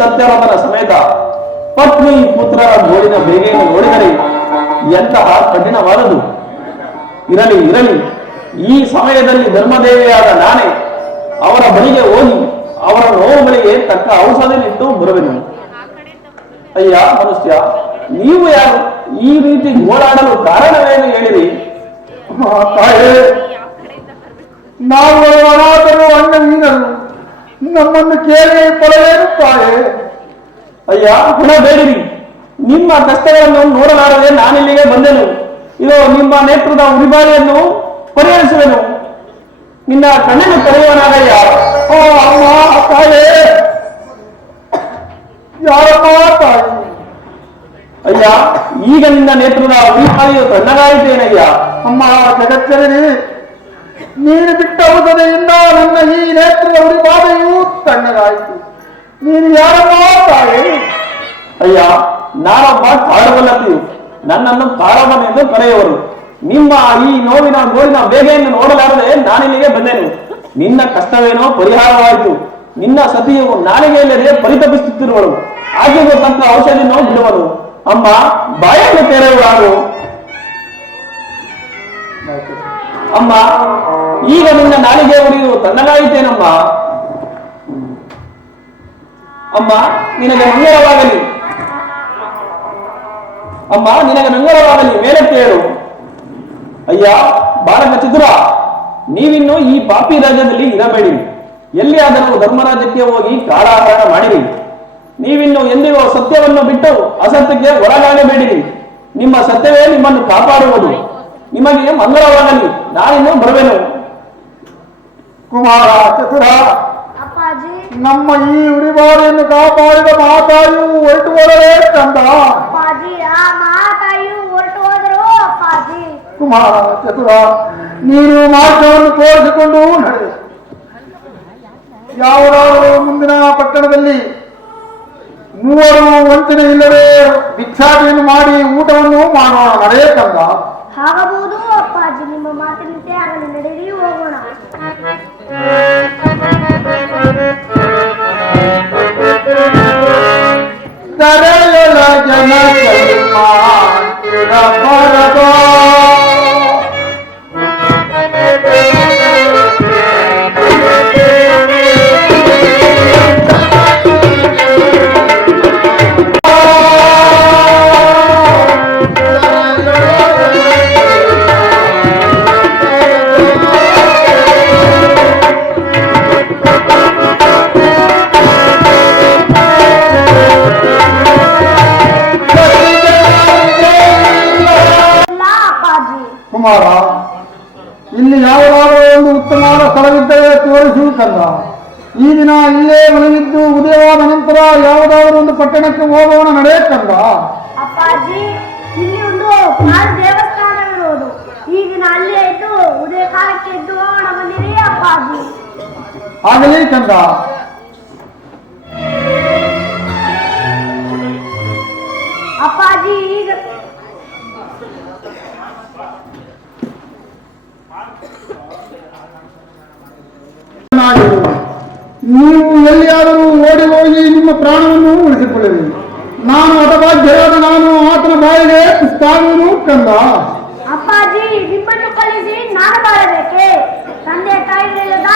ಸತ್ಯವಂತನ ಸಮೇತ ಪತ್ನಿ ಪುತ್ರರ ಗೋಳಿನ ಬೇಗೆಯನ್ನು ನೋಡಿದರೆ ಎಂತಹ ಕಠಿಣವಾದುದು. ಇರಲಿ ಇರಲಿ, ಈ ಸಮಯದಲ್ಲಿ ಧರ್ಮದೇವಿಯಾದ ನಾನೇ ಅವರ ಬಳಿಗೆ ಹೋಗಿ ಅವರ ನೋವುಗಳಿಗೆ ತಕ್ಕ ಔಷಧನಿಟ್ಟು ಬರುವೆನು. ಅಯ್ಯ ಮನುಷ್ಯ, ನೀವು ಯಾರು? ಈ ರೀತಿ ಗೋಳಾಡಲು ಕಾರಣವೇನು ಹೇಳಿರಿ? ತಾಯೇ, ನಾವು ಅನಾಥರು, ಅಂಗವೀರರು, ನಮ್ಮನ್ನು ಕೇಳಿ ಕೊಡಲೇನು ತಾಯೇ? ಅಯ್ಯ ಬೇಡಿರಿ, ನಿಮ್ಮ ಕಷ್ಟಗಳನ್ನು ನೋಡಲಾರದೆ ನಾನಿಲ್ಲಿಗೆ ಬಂದೆನು. ಇದು ನಿಮ್ಮ ನೇತ್ರದ ಉರಿಬಾರಿಯನ್ನು ಪರಿಹರಿಸುವೆನು. ನಿನ್ನ ಕಣ್ಣನ್ನು ಕರೆಯುವನಾಗಯ್ಯ. ಓ ಅಮ್ಮ ತಾಯೇ, ಯಾರಮ್ಮ ತಾಯಿ? ಈಗ ನಿನ್ನ ನೇತ್ರದ ಉಳಿಪಾಳಿಯು ತಣ್ಣಗಾಯಿತೇನಯ್ಯ. ಅಮ್ಮ ಜಗಚ್ಚರನಿ, ನೀನು ಬಿಟ್ಟ ಔಷಧಿಯಿಂದ ನನ್ನ ಈ ನೇತ್ರದ ಉರಿಬಾಧೆಯೂ ತಣ್ಣಗಾಯಿತು. ನೀನು ಯಾರಮ್ಮ ತಾಯಿ? ಅಯ್ಯ, ನಾನೊಬ್ಬ ಕಾಡುಗೊಲ್ಲತಿಯು. ನನ್ನನ್ನು ಕಾಡವನೆಂದು ಕರೆಯುವರು. ನಿಮ್ಮ ಈ ನೋವಿನ ಬೇಗೆಯನ್ನು ನೋಡಲಾರದೆ ನಾನಿಲ್ಲಿಗೆ ಬಂದೆನು. ನಿನ್ನ ಕಷ್ಟವೇನೋ ಪರಿಹಾರವಾಯಿತು. ನಿನ್ನ ಸತಿಯು ನಾಲಿಗೆಯಲ್ಲದೆ ಪರಿತಪಿಸುತ್ತಿರುವಳು. ಆಗಿರುವ ತಕ್ಕ ಔಷಧಿಯನ್ನು ಬಿಡುವನು. ಅಮ್ಮ, ಬಾಯನ್ನು ತೆರೆಯುವಾರು. ಅಮ್ಮ, ಈಗ ನಿನ್ನ ನಾಲಿಗೆ ಉರಿಯು ತಣ್ಣಗಾಯಿತೇನಮ್ಮ. ಅಮ್ಮ, ನಿನಗೆ ಮಂಗಳವಾಗಲಿ. ಅಮ್ಮ, ನಿನಗೆ ಮಂಗಳವಾಗಲಿ. ಮೇಲಕ್ಕೆ ಹೇಳು. ಅಯ್ಯ ಬಾಲಕ ಚತುರ, ನೀವಿನ್ನು ಈ ಪಾಪಿ ರಾಜ್ಯದಲ್ಲಿ ಇರಬೇಡಿ. ಎಲ್ಲಿಯಾದರೂ ಧರ್ಮರಾಜ್ಯಕ್ಕೆ ಹೋಗಿ ಕಾಲಾಹರಣ ಮಾಡಿರಿ. ನೀವಿನ್ನು ಎಂದಿಗೂ ಸತ್ಯವನ್ನು ಬಿಟ್ಟು ಅಸತ್ಯಕ್ಕೆ ಒಳಗಾಗಬೇಡಿರಿ. ನಿಮ್ಮ ಸತ್ಯವೇ ನಿಮ್ಮನ್ನು ಕಾಪಾಡುವುದು. ನಿಮಗೆ ಮಂಗಳವಾಗಲಿ. ನಾನಿನ್ನು ಬರುವೆನು. ಕುಮಾರ ಚತುರ, ಅಪ್ಪಾಜಿ ನಮ್ಮ ಈ ಉರಿಬಾಧೆಯನ್ನು ಕಾಪಾಡಿದ ಮಾತಾಯು ಹೊರಟು ಬರಲೇ ಕಂದ. ಅಪ್ಪಾಜಿ, ಆ ಮಾತಾಯಿಯು ಹೊರಟು ಹೋದರು. ಅಪ್ಪಾಜಿ ಕುಮಾರ ಚತುರ, ನೀನು ಮಾರ್ಗವನ್ನು ತೋರಿಸಿಕೊಂಡು ನಡೆ. ಯಾವುದಾದರೂ ಮುಂದಿನ ಪಟ್ಟಣದಲ್ಲಿ ಮೂವರು ವಂಚನೆ ಇಲ್ಲದೆ ಭಿಕ್ಷಾಟನೆಯನ್ನು ಮಾಡಿ ಊಟವನ್ನು ಮಾಡೋಣ. ನಡೆಯ ಕಂದ. ಆಗಬಹುದು ಅಪ್ಪಾಜಿ, ನಿಮ್ಮ ಮಾತಿನಂತೆ ಆಗಲಿ. ನಡೆಯಲಿ, ಹೋಗೋಣ. ತರೆಯಲ ಜನ ಬರದೋ ಕುಮಾರ, ಇಲ್ಲಿ ಯಾವುದಾದರೂ ಒಂದು ಉತ್ತಮವಾದ ಸ್ಥಳವಿದ್ದರೆ ತೋರಿಸು ಕಂದ. ಈ ದಿನ ಇಲ್ಲೇ ಮಲಗಿದ್ದು ಉದಯವಾದ ನಂತರ ಯಾವುದಾದರೂ ಒಂದು ಪಟ್ಟಣಕ್ಕೆ ಹೋಗೋಣ. ನಡೆಯ ಕಂದ. ಅಪ್ಪಾಜಿ, ಇಲ್ಲಿ ಒಂದು ಕಾಡು ದೇವಸ್ಥಾನವಿರುವುದು. ಈ ದಿನ ಅಲ್ಲೇ ಇದ್ದು ಉದಯ ಕಾಲಕ್ಕೆ ಎದ್ದು ಹೋಗೋಣ. ಬಂದಿರಿ ಅಪ್ಪಾಜಿ. ಆಗಲಿ ಕಂದ. ಅಪ್ಪಾಜಿ, ಈಗ ನೀವು ಎಲ್ಲಿಯಾದರೂ ಓಡಿ ಹೋಗಿ ನಿಮ್ಮ ಪ್ರಾಣವನ್ನು ಉಳಿಸಿಕೊಳ್ಳಿರಿ. ನಾನು ಹತಭಾಗ್ಯರಾದ ನಾನು ಆತನ ಬಾಯಿಗೆ ಪುಸ್ತಾಗುವುದು ಕಂದ. ಅಪ್ಪಾಜಿ, ನಿಮ್ಮನ್ನು ಕಳಿಸಿ ನಾನು ಬಾಳಬೇಕೆ? ತಂದೆ ತಾಯಿಗಳಿಲ್ಲದ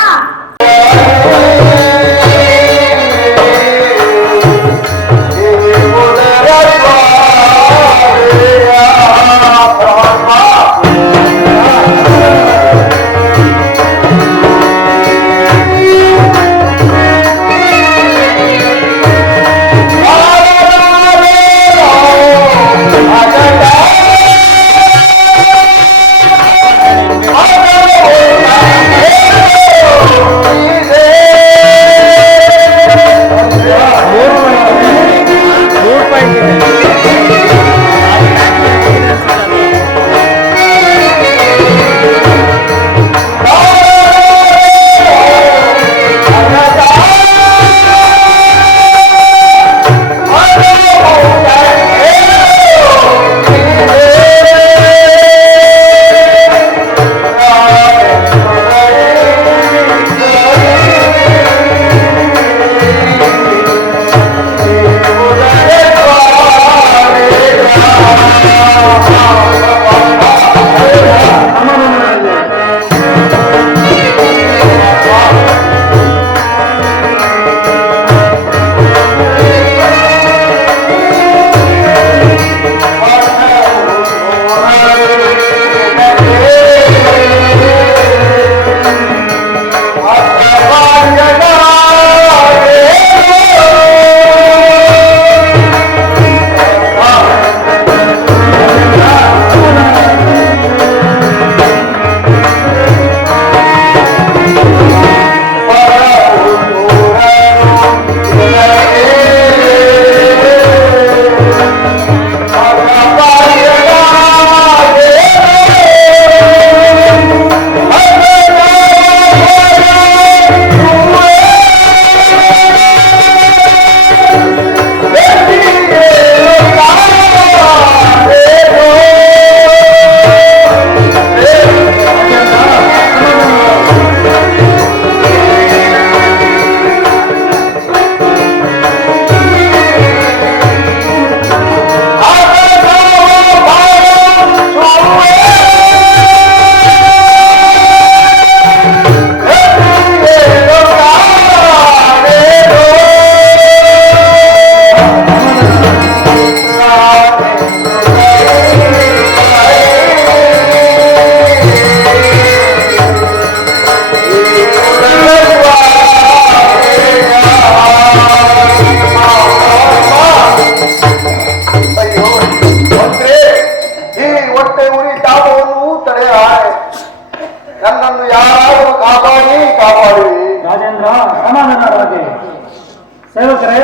ಸೇವಕರೇ,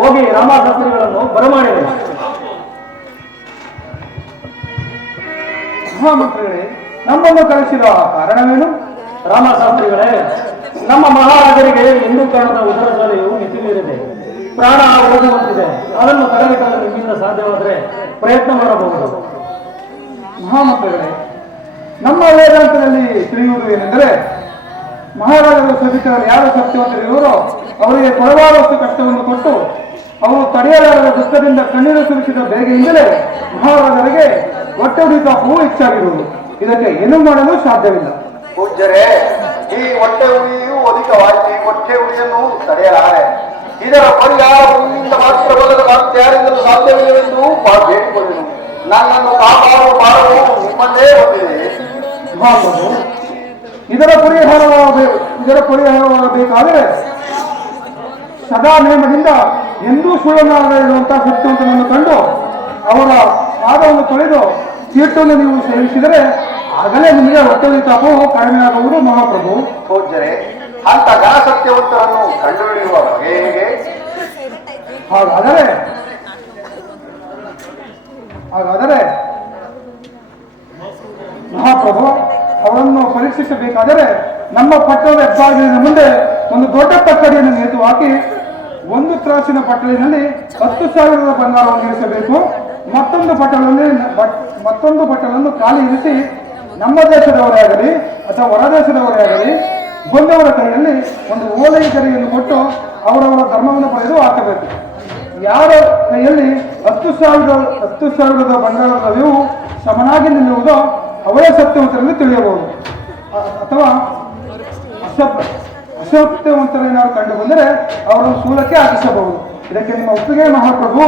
ಹೋಗಿ ರಾಮಶಾಸ್ತ್ರಿಗಳನ್ನು ಬರಮಾಡಿರಿ. ಮಹಾಮಂತ್ರಿಗಳೇ, ನಮ್ಮನ್ನು ಕಳಿಸಿರುವ ಕಾರಣವೇನು? ರಾಮಶಾಸ್ತ್ರಿಗಳೇ, ನಮ್ಮ ಮಹಾರಾಜರಿಗೆ ಹಿಂದೂ ಕಾರಣದ ಉದರ ಶಾಲೆಯು ಮಿತಿಮೀರಿದೆ, ಪ್ರಾಣ ಹೋಗುವಂತಿದೆ. ಅದನ್ನು ತಡೆಗಟ್ಟಲು ನಿಮ್ಮಿಂದ ಸಾಧ್ಯವಾದರೆ ಪ್ರಯತ್ನ ಮಾಡಬಹುದು. ಮಹಾಮಂತ್ರಿಗಳೇ, ನಮ್ಮ ವೇದಾಂತದಲ್ಲಿ ತಿಳಿಯುವುದು ಏನೆಂದರೆ, ಮಹಾರಾಜರು ಸಭಿಕರಲ್ಲಿ ಯಾರು ಸತ್ಯವಂತರಿರುವರೋ ಅವರಿಗೆ ಕೊಡಬಾರಷ್ಟು ಕಷ್ಟವನ್ನು ಕೊಟ್ಟು ಅವರು ತಡೆಯಲಾರದ ದುಃಖದಿಂದ ಕಣ್ಣೀರು ಸುರಿಸಿದ ಬೇಗೆಯಿಂದಲೇ ಮಹಾರಾಜರಿಗೆ ಹೊಟ್ಟೆ ಉರಿತಾಪವು ಹೆಚ್ಚಾಗಿರುವುದು. ಇದಕ್ಕೆ ಏನು ಮಾಡಲು ಸಾಧ್ಯವಿಲ್ಲ. ಪೂಜ್ಯರೇ, ಈ ಹೊಟ್ಟೆ ಉರಿಯು ಅಧಿಕವಾಗಿ ಹೊಟ್ಟೆ ಉರಿಯನ್ನು ತಡೆಯಲಾರೆ. ಇದರ ಪರಿಹಾರವು ನಿಮ್ಮಿಂದ ಮಾತ್ರವಲ್ಲದ ಯಾರಿಂದಲೂ ಸಾಧ್ಯವಿಲ್ಲವೆಂದು ಬೇಡಿಕೊಳ್ಳುವುದು. ನನ್ನನ್ನು ಕಾಪಾಡುವ ಭಾರವು ನಿಮ್ಮಲ್ಲೇ ಬಂದಿದೆ. ಇದರ ಪರಿಹಾರವಾಗಬೇಕಾದರೆ ಸದಾ ನೇಮದಿಂದ ಎಂದೂ ಸುಳ್ಳನಾಗದೆ ಇರುವಂತಹ ಸತ್ಯವಂತನನ್ನು ಕಂಡು ಅವರ ಪಾದವನ್ನು ತೊಳೆದು ತೀರ್ಥವನ್ನು ನೀವು ಸೇವಿಸಿದರೆ ಆಗಲೇ ನಿಮಗೆ ಹೊಟ್ಟೆ ತಾಪವು ಕಡಿಮೆಯಾಗುವುದು. ಮಹಾಪ್ರಭು, ಪೂಜ್ಯರೇ, ಅಂತ ಘನ ಸತ್ಯವಂತರನ್ನು ಕಂಡುಹಿಡಿಯುವ ಬಗೆ ಹೇಗೆ? ಹಾಗಾದರೆ ಮಹಾಪ್ರಭು, ಅವರನ್ನು ಪರೀಕ್ಷಿಸಬೇಕಾದರೆ ನಮ್ಮ ಪಟ್ಟಣದ ಹೆಬ್ಬಾಗಿಲಿನ ಮುಂದೆ ಒಂದು ದೊಡ್ಡ ತಕ್ಕಡಿಯನ್ನು ನೇತು ಹಾಕಿ ಒಂದು ತ್ರಾಸಿನ ಪಟ್ಟಣಿನಲ್ಲಿ 10,000 ಬಂಗಾರವನ್ನು ಇರಿಸಬೇಕು. ಮತ್ತೊಂದು ಪಟ್ಟಣವನ್ನು ಖಾಲಿ ಇರಿಸಿ ನಮ್ಮ ದೇಶದವರೇ ಆಗಲಿ ಅಥವಾ ಹೊರ ದೇಶದವರೇ ಆಗಲಿ ಬಂದವರ ಕೈಯಲ್ಲಿ ಒಂದು ಓಲೈ ಗರಿಯನ್ನು ಕೊಟ್ಟು ಅವರವರ ಧರ್ಮವನ್ನು ಪಡೆದು ಹಾಕಬೇಕು. ಯಾರ ಕೈಯಲ್ಲಿ 10,000 ಬಂಗಾರದ ವ್ಯೂ ಸಮನಾಗಿ ನಿಲ್ಲುವುದೋ ಅವರೇ ಸತ್ಯವಂತರೆಂದು ತಿಳಿಯಬಹುದು. ಅಥವಾ ಅಸತ್ಯವಂತರೇನಾದ್ರು ಕಂಡು ಬಂದರೆ ಅವರನ್ನು ಶೂಲಕ್ಕೆ ಹಾಕಿಸಬಹುದು. ಇದಕ್ಕೆ ನಿಮ್ಮ ಒಪ್ಪಿಗೆ ಮಹಾಪ್ರಭು?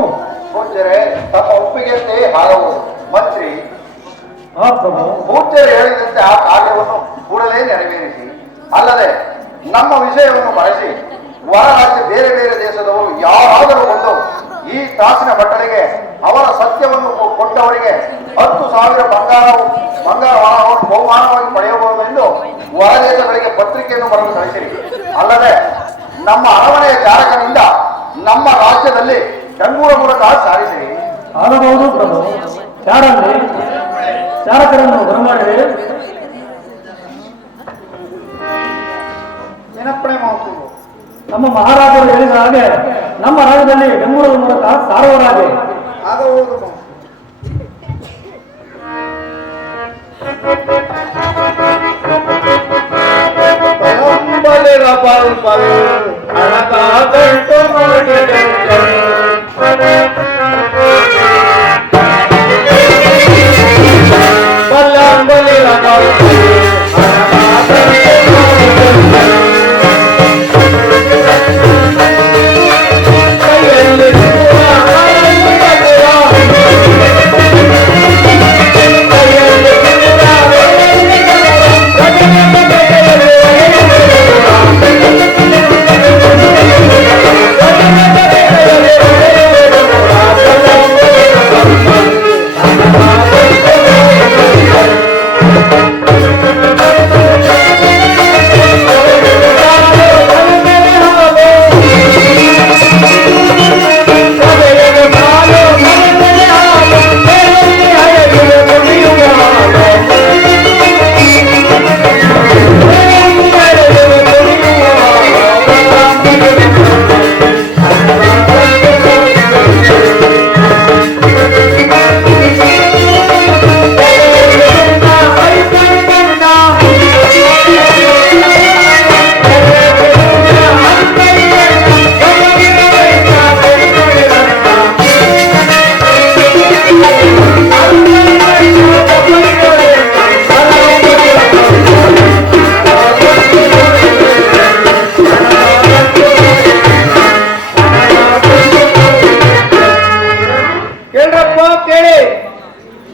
ಪೂಜ್ಯರೇ, ತಮ್ಮ ಒಪ್ಪಿಗೆಯಂತೆ ಆಗಬಹುದು. ಮಂತ್ರಿ, ಮಹಾಪ್ರಭು, ಪೂಜ್ಯರು ಹೇಳಿದಂತೆ ಆ ಕಾರ್ಯವನ್ನು ಕೂಡಲೇ ನೆರವೇರಿಸಿ. ಅಲ್ಲದೆ ನಮ್ಮ ವಿಷಯವನ್ನು ಬಳಸಿ ಹೊರ ರಾಜ್ಯ ಬೇರೆ ಬೇರೆ ದೇಶದವರು ಯಾರಾದರೂ ಬಂದು ಈ ತಾಸಿನ ಬಟ್ಟಲಿಗೆ ಅವರ ಸತ್ಯವನ್ನು ಕೊಟ್ಟವರಿಗೆ 10,000 ಬಂಗಾರವನ್ನು ಬಹುಮಾನವಾಗಿ ಪಡೆಯಬಹುದು ಎಂದು ಹೊರ ದೇಶಗಳಿಗೆ ಪತ್ರಿಕೆಯನ್ನು ಬರೆದು ಕಳಿಸಿರಿ. ಅಲ್ಲದೆ ನಮ್ಮ ಅರಮನೆಯ ಚಾರಕನಿಂದ ನಮ್ಮ ರಾಜ್ಯದಲ್ಲಿ ಚಂಗೂರ ಮೂಲಕ ಸಾರಿಸಿರಿ. ಆಗಬಹುದು ಪ್ರಭು. ಚಾರಕರನ್ನು ಬರಮಾಡಿರಿ. ಏನಪ್ಪಣೆ ಮಾತು? ನಮ್ಮ ಮಹಾರಾಜರು ಹೇಳಿದ ಹಾಗೆ ನಮ್ಮ ರಾಜ್ಯದಲ್ಲಿ ಬೆಂಗಳೂರು ಮೂಲಕ ಸಾರುವರಾಗೆ ಆಗಬಹುದು.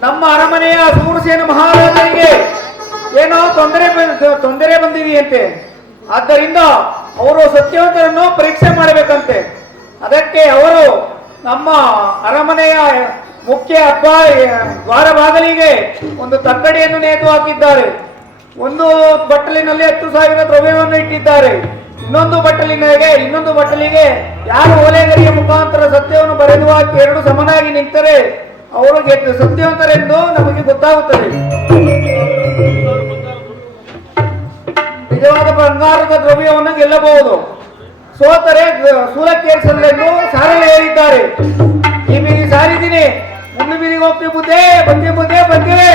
ನಮ್ಮ ಅರಮನೆಯ ಸೂರಸೇನ ಮಹಾರಾಜರಿಗೆ ಏನೋ ತೊಂದರೆ ಬಂದಿದೆಯಂತೆ. ಆದ್ದರಿಂದ ಅವರು ಸತ್ಯವಂತರನ್ನು ಪರೀಕ್ಷೆ ಮಾಡಬೇಕಂತೆ. ಅದಕ್ಕೆ ಅವರು ನಮ್ಮ ಅರಮನೆಯ ಮುಖ್ಯ ದ್ವಾರ ಬಾಗಿಲಿಗೆ ಒಂದು ತಕ್ಕಡಿಯನ್ನು ನೇತು ಹಾಕಿದ್ದಾರೆ. ಒಂದು ಬಟ್ಟಲಿನಲ್ಲಿ 10,000 ದ್ರವ್ಯವನ್ನು ಇಟ್ಟಿದ್ದಾರೆ. ಇನ್ನೊಂದು ಬಟ್ಟಲಿಗೆ ಯಾರು ಓಲೆಗರಿಯ ಮುಖಾಂತರ ಸತ್ಯವನ್ನು ಬರೆದು ಹಾಕಿ ಎರಡು ಸಮನಾಗಿ ನಿಂತರೆ ಅವರಿಗೆ ಸತ್ಯವಂತರೆಂದು ನಮಗೆ ಗೊತ್ತಾಗುತ್ತದೆ. ನಿಜವಾದ ಬಂಗಾರದ ದ್ರವ್ಯವನ್ನು ಗೆಲ್ಲಬಹುದು, ಸೋತರೆ ಸೂಲಕ್ಕೇರಿಸಲೆಂದು ಸಾರಲು ಹೇಳಿದ್ದಾರೆ. ಈ ಬೀದಿ ಸಾರಿದ್ದೀನಿ, ಮುಂದೆ ಬೀದಿಗೆ ಹೋಗ್ತೀವಿ ಬುದ್ಧೆ ಬಂದಿವೆ.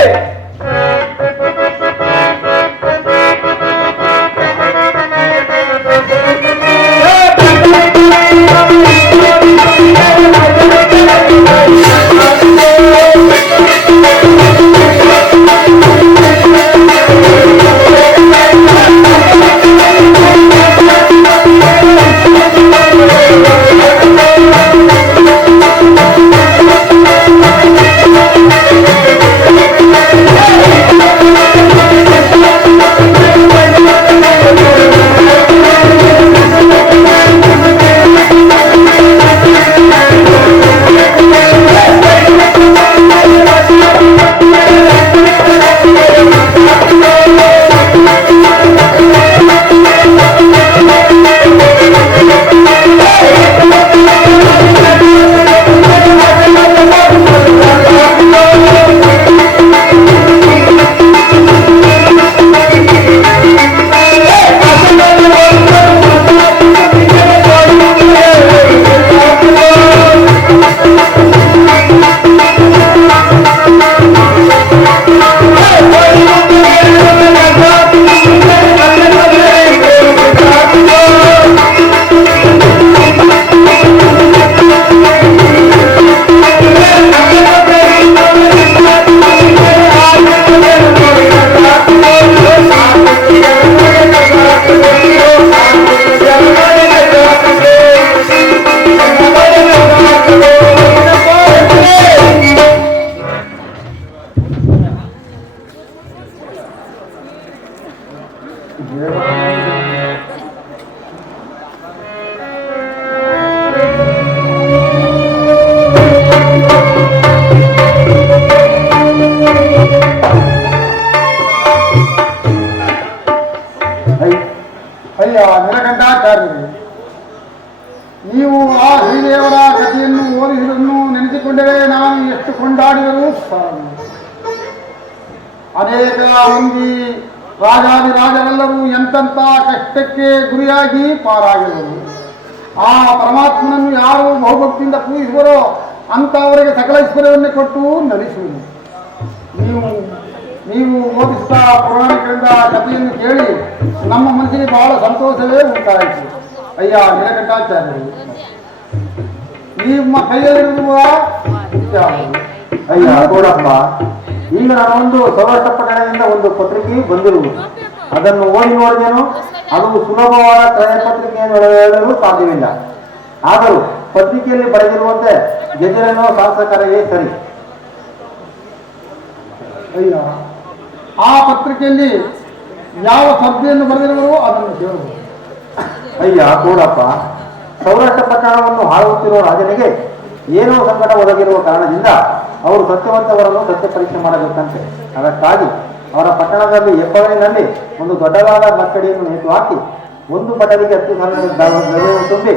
ನೀವು ಆ ಶ್ರೀದೇವರ ಕಥೆಯನ್ನು ಓದಿಸುವುದನ್ನು ನೆನೆಸಿಕೊಂಡರೆ ನಾನು ಎಷ್ಟು ಕೊಂಡಾಡಿದರೂ ಸಾಲದು. ಅನೇಕ ಮಂದಿ ರಾಜಾದಿರಾಜರೆಲ್ಲರೂ ಎಂತೆಂಥ ಕಷ್ಟಕ್ಕೆ ಗುರಿಯಾಗಿ ಪಾರಾಗಿರುವರು. ಆ ಪರಮಾತ್ಮನನ್ನು ಯಾರು ಬಹುಭಕ್ತಿಯಿಂದ ಪೂಜಿಸುವರೋ ಅಂತವರಿಗೆ ಸಕಲ ಐಶ್ವರ್ಯವನ್ನು ಕೊಟ್ಟು ನಲಿಸುವುದು. ನೀವು ಓದಿಸಿದ ಪುರಾಣಿಕರಿಂದ ಕಥೆಯನ್ನು ಕೇಳಿ ನಮ್ಮ ಮನಸ್ಸಿಗೆ ಬಹಳ ಸಂತೋಷವೇ ಉಂಟಾಯಿತು. ಅಯ್ಯ ನೀಲಕಂಠಾಚಾರ್ಯರು, ನಿಮ್ಮ ಕೈಯಲ್ಲಿರುವ ಅಯ್ಯ ಗೌಡಪ್ಪ, ಈಗ ನಾನೊಂದು ಸೌರಾಷ್ಟ್ರಪಟ್ಟಣದಿಂದ ಒಂದು ಪತ್ರಿಕೆ ಬಂದಿರುವುದು, ಅದನ್ನು ಓದಿ ನೋಡಿದೆನು. ಅದು ಸುಲಭವಾದ ಕ್ರಯಪತ್ರಿಕೆಯನ್ನು ಹೇಳಲು ಸಾಧ್ಯವಿಲ್ಲ. ಆದರೂ ಪತ್ರಿಕೆಯಲ್ಲಿ ಬರೆದಿರುವಂತೆ ಗೆಜರೇನೋ ಶಾಸಕರಿಗೆ ಸರಿ. ಅಯ್ಯ, ಆ ಪತ್ರಿಕೆಯಲ್ಲಿ ಯಾವ ಸ್ಪರ್ಧೆಯನ್ನು ಬರೆದಿರುವರೋ ಅದನ್ನು ಕೇಳಬಹುದು. ಅಯ್ಯ ಗೌಡಪ್ಪ, ಸೌರಾಷ್ಟ್ರ ಪಟ್ಟಣವನ್ನು ಆಳುತ್ತಿರುವ ರಾಜನಿಗೆ ಏನೋ ಸಂಕಟ ಒದಗಿರುವ ಕಾರಣದಿಂದ ಅವರು ಸತ್ಯವಂತವರನ್ನು ಸತ್ಯ ಪರೀಕ್ಷೆ ಮಾಡಬೇಕಂತೆ. ಅದಕ್ಕಾಗಿ ಅವರ ಪಟ್ಟಣದಲ್ಲಿ ಹೆಬ್ಬಗಳಿನಲ್ಲಿ ಒಂದು ದೊಡ್ಡದಾದ ಬಟ್ಟಡಿಯನ್ನು ನೇತು ಹಾಕಿ ಒಂದು ಬಟ್ಟಲಿಗೆ 10,000 ದ್ರವ್ಯವನ್ನು ತುಂಬಿ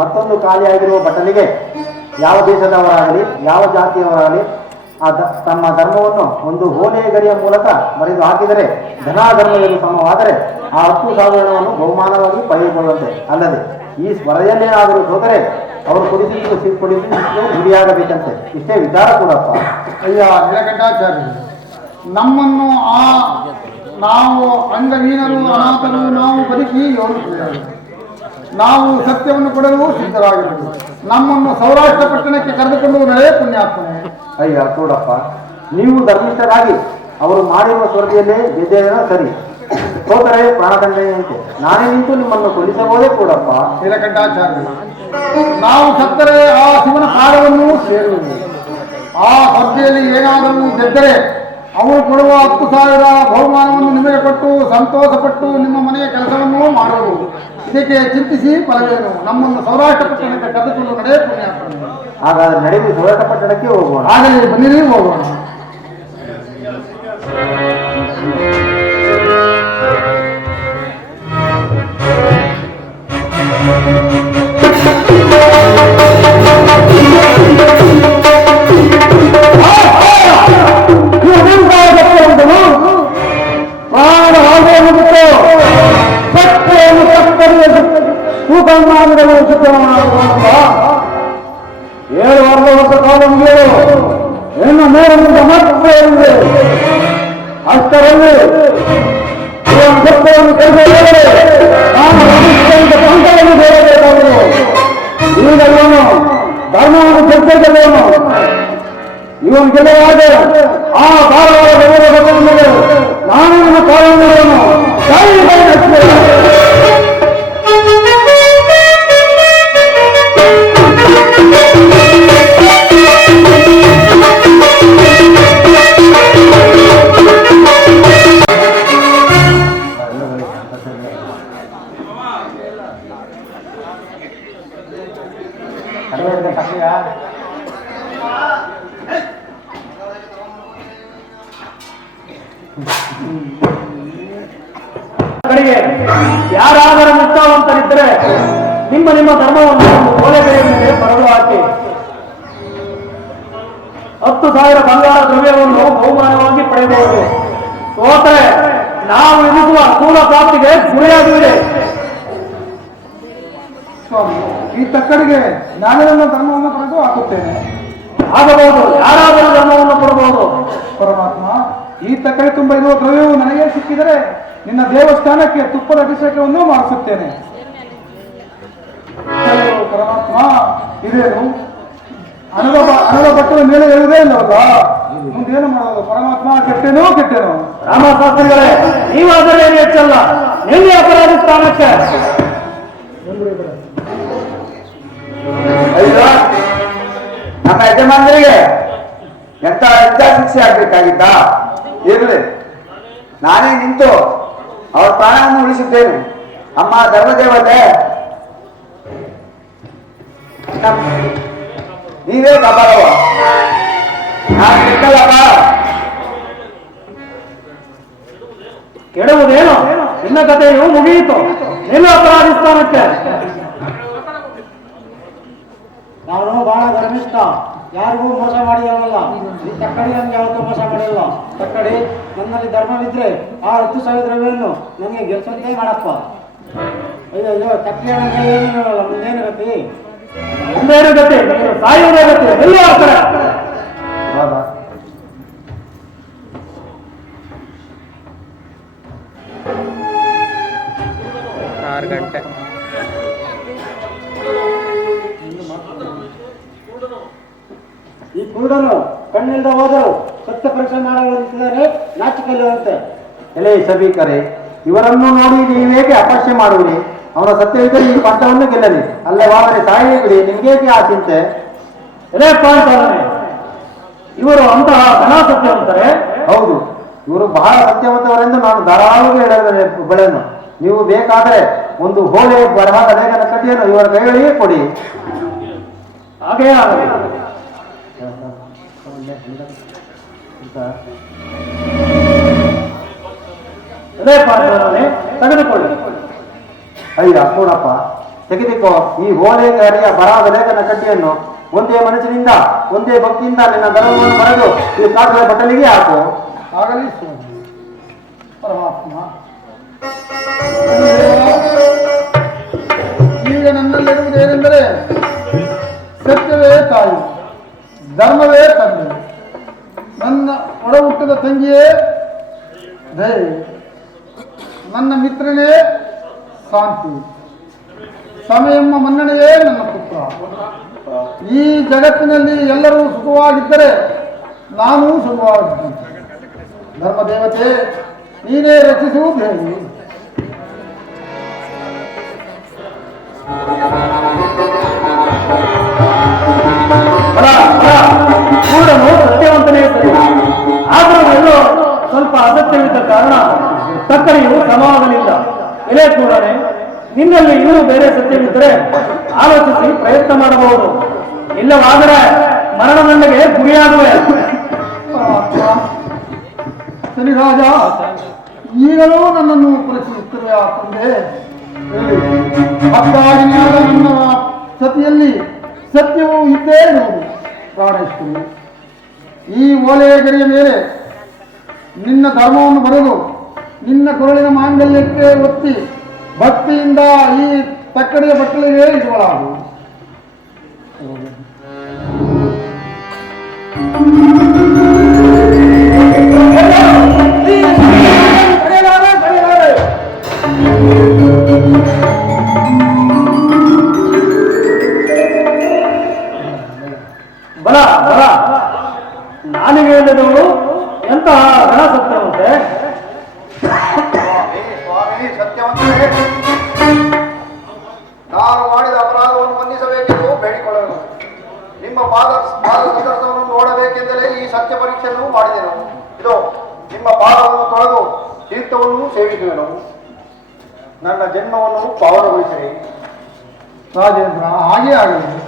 ಮತ್ತೊಂದು ಖಾಲಿಯಾಗಿರುವ ಬಟ್ಟಲಿಗೆ ಯಾವ ದೇಶದವರಾಗಲಿ ಯಾವ ಜಾತಿಯವರಾಗಲಿ ತಮ್ಮ ಧರ್ಮವನ್ನು ಒಂದು ಓಲೆ ಗರಿಯ ಮೂಲಕ ಬರೆದು ಹಾಕಿದರೆ ಧನಾಧರ್ಮದಲ್ಲಿ ಸಮವಾದರೆ ಆ 10,000 ಬಹುಮಾನವಾಗಿ ಪಡೆದುಕೊಳ್ಳುವಂತೆ. ಅಲ್ಲದೆ ಈ ಸ್ಪರ್ಧೆಯಲ್ಲೇನಾದರೂ ಸೋದರೆ ಅವರು ಕೊಡಿಸಿದ್ದು ಗುರಿಯಾಗಬೇಕಂತೆ. ಇಷ್ಟೇ ವಿಚಾರ ಕೂಡಪ್ಪ. ಅಯ್ಯ ನೀಲಕಂಠಾಚಾರ್ಯ, ನಮ್ಮನ್ನು ನಾವು ಅಂಗವೀನರು ಅನಾಥರು ನಾವು ಬದುಕಿ ಯೋಚಿಸಿದರು. ನಾವು ಸತ್ಯವನ್ನು ಕೊಡಲು ಸಿದ್ಧರಾಗಿರುವುದು. ನಮ್ಮನ್ನು ಸೌರಾಷ್ಟ್ರ ಪಟ್ಟಣಕ್ಕೆ ಕರೆದುಕೊಂಡು ನಡೆ ಪುಣ್ಯಾತ್ಮನೆ. ಅಯ್ಯ ಕೂಡಪ್ಪ, ನೀವು ಧರ್ಮಿಷ್ಠರಾಗಿ ಅವರು ಮಾಡಿರುವ ಸ್ಪರ್ಧೆಯಲ್ಲೇ ಗೆದ್ದೆಯೋ ಸರಿ, ಸೋದರೆ ಪ್ರಾಣದಂಡನೆಯಂತೆ ನಾನೇ ನಿಂತು ನಿಮ್ಮನ್ನು ಕೊಲ್ಲಿಸಬಹುದೇ ಕೂಡಪ್ಪ. ನೀಲಕಂಠಾಚಾರ್ಯ, ನಾವು ಸತ್ತರೆ ಆ ಶಿವನ ಪಾದವನ್ನು ಸೇರುವುದು. ಆ ಸ್ಪರ್ಧೆಯಲ್ಲಿ ಏನಾದರೂ ಗೆದ್ದರೆ ಅವರು ಕೊಡುವ 10,000 ಬಹುಮಾನವನ್ನು ನಿಮಗೆ ಕೊಟ್ಟು ಸಂತೋಷಪಟ್ಟು ನಿಮ್ಮ ಮನೆಯ ಕೆಲಸವನ್ನು ಮಾಡುವುದು. ಇದಕ್ಕೆ ಚಿಂತಿಸಿ ಫಲವೇನು? ನಮ್ಮನ್ನು ಸೌರಾಷ್ಟ್ರ ಪಟ್ಟಣಕ್ಕೆ ಕರೆದುಕೊಂಡು ನಡೆ ಪುಣ್ಯಾತ್ಮನೆ. ಹಾಗಾದ್ರೆ ನಡೆದು ಸೌರಾಷ್ಟ್ರ ಪಟ್ಟಣಕ್ಕೆ ಹೋಗೋಣ. ಆಗಲಿ, ಬನ್ನಿರಿ ಹೋಗೋಣ. ಕರ್ನಾಟಕದಲ್ಲಿ ಚಿತ್ರಮಾಡುವ 7 ವರ್ಷ ಕಾಲ ಮುಗಿಯಲು ಇನ್ನು 3 ಮತ್ತೆ ಇದೆ. ಅಷ್ಟರಲ್ಲಿ ಸತ್ಯವನ್ನು ಕೈಗೊಳ್ಳಲು ನಾನು ಪಂಥವನ್ನು ಬೇಡಬೇಕಾಗುವುದು. ಈಗ ಇವನು ಧರ್ಮವನ್ನು ಚರ್ಚೆಗೆಲ್ಲವನು ಇವನು ಗೆಲ್ಲುವಾಗ ಆ ಭಾರವಾದ ಮೇಲೆ ನಾನು ನನ್ನ ಕಾಲವನ್ನು ಯಾರಾದರೂ ನಿಷ್ಠಾವಂತರಿದ್ದರೆ ನಿಮ್ಮ ಧರ್ಮವನ್ನು ಓಲೆಗಳ ಮೇಲೆ ಬರಲು ಹಾಕಿ 10,000 ಬಂಗಾರ ದ್ರವ್ಯವನ್ನು ಬಹುಮಾನವಾಗಿ ಪಡೆಯಬಹುದು. ಸೋತರೆ ನಾವು ವಿಧಿಸುವ ಸ್ಥೂಲ ಪ್ರಾಪ್ತಿಗೆ ಗುರಿಯಾಗುವಿದೆ. ಸ್ವಾಮಿ, ಈ ತಕ್ಕಡಿಗೆ ನಾನು ನನ್ನ ಧರ್ಮವನ್ನು ಪಡೆದು ಹಾಕುತ್ತೇನೆ. ಆಗಬಹುದು, ಯಾರಾದರೂ ಧರ್ಮವನ್ನು ಕೊಡಬಹುದು. ಪರಮಾತ್ಮ, ಈ ತಕ್ಕಡಿ ತುಂಬ ಇರುವ ದ್ರವ್ಯವು ನನಗೆ ಸಿಕ್ಕಿದರೆ ನಿನ್ನ ದೇವಸ್ಥಾನಕ್ಕೆ ತುಪ್ಪದ ಅಭಿಷೇಕವನ್ನು ಮಾಡಿಸುತ್ತೇನೆ. ಪರಮಾತ್ಮ, ಇದೇನು ಹಣದ ಬಟ್ಟದ ಮೇಲೆ ಹೇಳುವುದೇ ಇಲ್ಲವಲ್ಲ, ಮುಂದೇನು ಮಾಡೋದು? ಪರಮಾತ್ಮ, ಕೆಟ್ಟೇನೋ ರಾಮಶಾಸ್ತ್ರಿಗಳೇ, ನೀವಾದರೆ ಏನು ಹೆಚ್ಚಲ್ಲ, ಎಲ್ಲಿ ಅಪರಾಧ ಸ್ಥಾನಕ್ಕೆ ನಮ್ಮ ಯಜಮಾನರಿಗೆ ಎಂತ ಶಿಕ್ಷೆ ಆಗ್ಬೇಕಾಗಿದ್ದ? ಇರಲಿ, ನಾನೇ ನಿಂತು ಅವ್ರ ಪ್ರಾಣವನ್ನು ಉಳಿಸಿದ್ದೇನೆ. ಅಮ್ಮ ಧರ್ಮದೇವತೆ, ನೀವೇ ಕಾಪಾಡವ, ನಾನು ಬಿಟ್ಟಲ್ಲಪ್ಪ. ಕೆಡುವುದೇನು? ನಿನ್ನ ಕಥೆಯು ಮುಗಿಯಿತು. ನಿನ್ನ ಅಪರಾಧ ಸ್ಥಾನಕ್ಕೆ. ನಾನು ಬಹಳ ಧರ್ಮಿಷ್ಠ, ಯಾರಿಗೂ ಮೋಸ ಮಾಡಿದವಲ್ಲ. ಈ ತಕ್ಕಡಿ ನನಗೆ ಯಾವತ್ತೂ ಮೋಸ ಮಾಡಿಲ್ಲ. ತಕ್ಕಡಿ, ನನ್ನಲ್ಲಿ ಧರ್ಮವಿದ್ರೆ ಆ 10,000 ದ್ರವ್ಯವನ್ನು ನನಗೆ ಗೆಲ್ಸಂತೆ ಮಾಡಪ್ಪ. ಅಯ್ಯೋ, ತಕ್ಕಡಿ ನನಗೆ ಏನು ಹೇಳಲ್ಲ, ಮುಂದೇನು ಗತಿ? ಮುಂದೇನು ಗತಿ? ಸಾಯುವುದೇ ಗತಿ. ಎಲ್ಲೋ ಆಗ್ತಾರೆ. 6 ಗಂಟೆ. ಈ ಕುರುಡನು ಕಣ್ಣಿಲ್ದ ಹೋದರು ಸತ್ಯ ಪರೀಕ್ಷೆ ಮಾಡಲಿದ್ದಾರೆ, ನಾಚಿಕೆಲ್ಲಂತೆ. ಎಲೆ ಸಭಿಕರೇ, ಇವರನ್ನು ನೋಡಿ ನೀವೇಕೆ ಅಪಶ್ಯ ಮಾಡುವಿರಿ? ಅವನ ಸತ್ಯವಿದ್ದರೆ ಈ ಪಂಥವನ್ನು ಗೆಲ್ಲಲಿ, ಅಲ್ಲವಾದರೆ ಸಾಯೇ ಬಿಡಿ. ನಿಮ್ಗೇಕೆ ಆ ಚಿಂತೆ? ಎಲೆ ಪಾಂಚಾಲನೆ, ಇವರು ಅಂತಹ ಘನಾಸತ್ಯವಂತರೇ? ಹೌದು, ಇವರು ಬಹಳ ಸತ್ಯವಂತವರೆಂದು ನಾನು ಧಾರಾಳವಾಗಿ ಬೆಳೆಯನ್ನು. ನೀವು ಬೇಕಾದರೆ ಒಂದು ಹೋಳೆ ಬರಹದ ಲೇಖನ ಕಟ್ಟಿಯನ್ನು ಇವರ ಕೈಗಳಿಗೆ ಕೊಡಿ. ಹಾಗೇ ಆಗಲಿ. ತೆಗೆದುಕೊಳ್ಳಿ. ಅಯ್ಯ ನೋಡಪ್ಪ, ತೆಗೆದುಕೋ ಈ ಹೋಳೆಗಾರಿಯ ಬರಹದ ಲೇಖನ ಕಟ್ಟಿಯನ್ನು. ಒಂದೇ ಮನಸ್ಸಿನಿಂದ, ಒಂದೇ ಭಕ್ತಿಯಿಂದ ನಿನ್ನ ಧರ್ಮವನ್ನು ಬರೆದು ಈ ಕಾಸುಗಳ ಬಟ್ಟಲಿಗೆ ಹಾಕು. ಆಗಲಿ ಸ್ವಾಮಿ. ಪರಮಾತ್ಮ, ಈಗ ನನ್ನಲ್ಲಿರುವುದೇನೆಂದರೆ ಸತ್ಯವೇ ತಾಯಿ, ಧರ್ಮವೇ ತಂದೆ, ನನ್ನ ಒಡ ಹುಟ್ಟಿದ ತಂಗಿಯೇ ಧೈರ್ಯ, ನನ್ನ ಮಿತ್ರನೇ ಶಾಂತಿ, ಸಮಯಮ್ಮ ಮನ್ನಣೆಯೇ ನನ್ನ ಪುತ್ರ. ಈ ಜಗತ್ತಿನಲ್ಲಿ ಎಲ್ಲರೂ ಸುಖವಾಗಿದ್ದರೆ ನಾನೂ ಸುಖವಾಗಿದ್ದೇನೆ. ಧರ್ಮದೇವತೆ, ನೀನೇ ರಚಿಸುವುದು ಹೇಳಿ. ಕೂಡನು ಸತ್ಯವಂತನೇ ಸರಿ, ಆದರೂ ಎಲ್ಲೋ ಸ್ವಲ್ಪ ಅಸತ್ಯವಿದ್ದ ಕಾರಣ ತಕ್ಕಡಿಯು ಕ್ರಮವಾಗಲಿಲ್ಲ. ಎಲೆ ಕೂಡನೆ, ನಿನ್ನಲ್ಲಿ ಇನ್ನೂ ಬೇರೆ ಸತ್ಯವಿದ್ದರೆ ಆಲೋಚಿಸಿ ಪ್ರಯತ್ನ ಮಾಡಬಹುದು. ಇಲ್ಲವಾದರೆ ಮರಣದಂಡೆಗೆ ಗುರಿಯಾಗುವೆ. ಸರಿ ರಾಜ, ಈಗಲೂ ನನ್ನನ್ನು ಪರಿಚಯಿಸುತ್ತಿರುವ ತಂದೆ, ಹಕ್ಕಾಗಿ ನನ್ನ ಸತಿಯಲ್ಲಿ ಸತ್ಯವೂ ಇದ್ದೇ ಇರುವುದು. ಪ್ರಾಣೇಶ್ವರಿ, ಈ ಓಲೆಯ ಗರಿಯ ಮೇಲೆ ನಿನ್ನ ಧರ್ಮವನ್ನು ಬರೆದು ನಿನ್ನ ಕೊರಳಿನ ಮಾಂಗಲ್ಯಕ್ಕೆ ಒತ್ತಿ ಭಕ್ತಿಯಿಂದ ಈ ತಕ್ಕಡಿಯ ಬಟ್ಟಲಿಗೆ ಇಡುವಳಾಗು. ಬಲ ಬಲ ನಾಲಿಗೆ ಇಲ್ಲದವಳು ಎಂತಹ ಗಣ ಸತ್ಯವಂತೆ. ಸ್ವಾಮಿ ಸತ್ಯವಂತರೇ, ನಾನು ಮಾಡಿದ ಅಪರಾಧವನ್ನು ಮನ್ನಿಸಬೇಕೆಂದು ಬೇಡಿಕೊಳ್ಳಲು ನಿಮ್ಮ ಪಾದ ಸಂದರ್ಶನವನ್ನು ನೋಡಬೇಕೆಂದಲೇ ಈ ಸತ್ಯ ಪರೀಕ್ಷೆಯನ್ನು ಮಾಡಿದೆನು. ಇದು ನಿಮ್ಮ ಪಾದವನ್ನು ತೊಳೆದು ತೀರ್ಥವನ್ನು ಸೇವಿಸುವೆನು. ನನ್ನ ಜನ್ಮವನ್ನು ಪಾವನಗೊಳಿಸಿರಿ. ರಾಜೇಂದ್ರ, ಹಾಗೇ ಆಗಲಿ.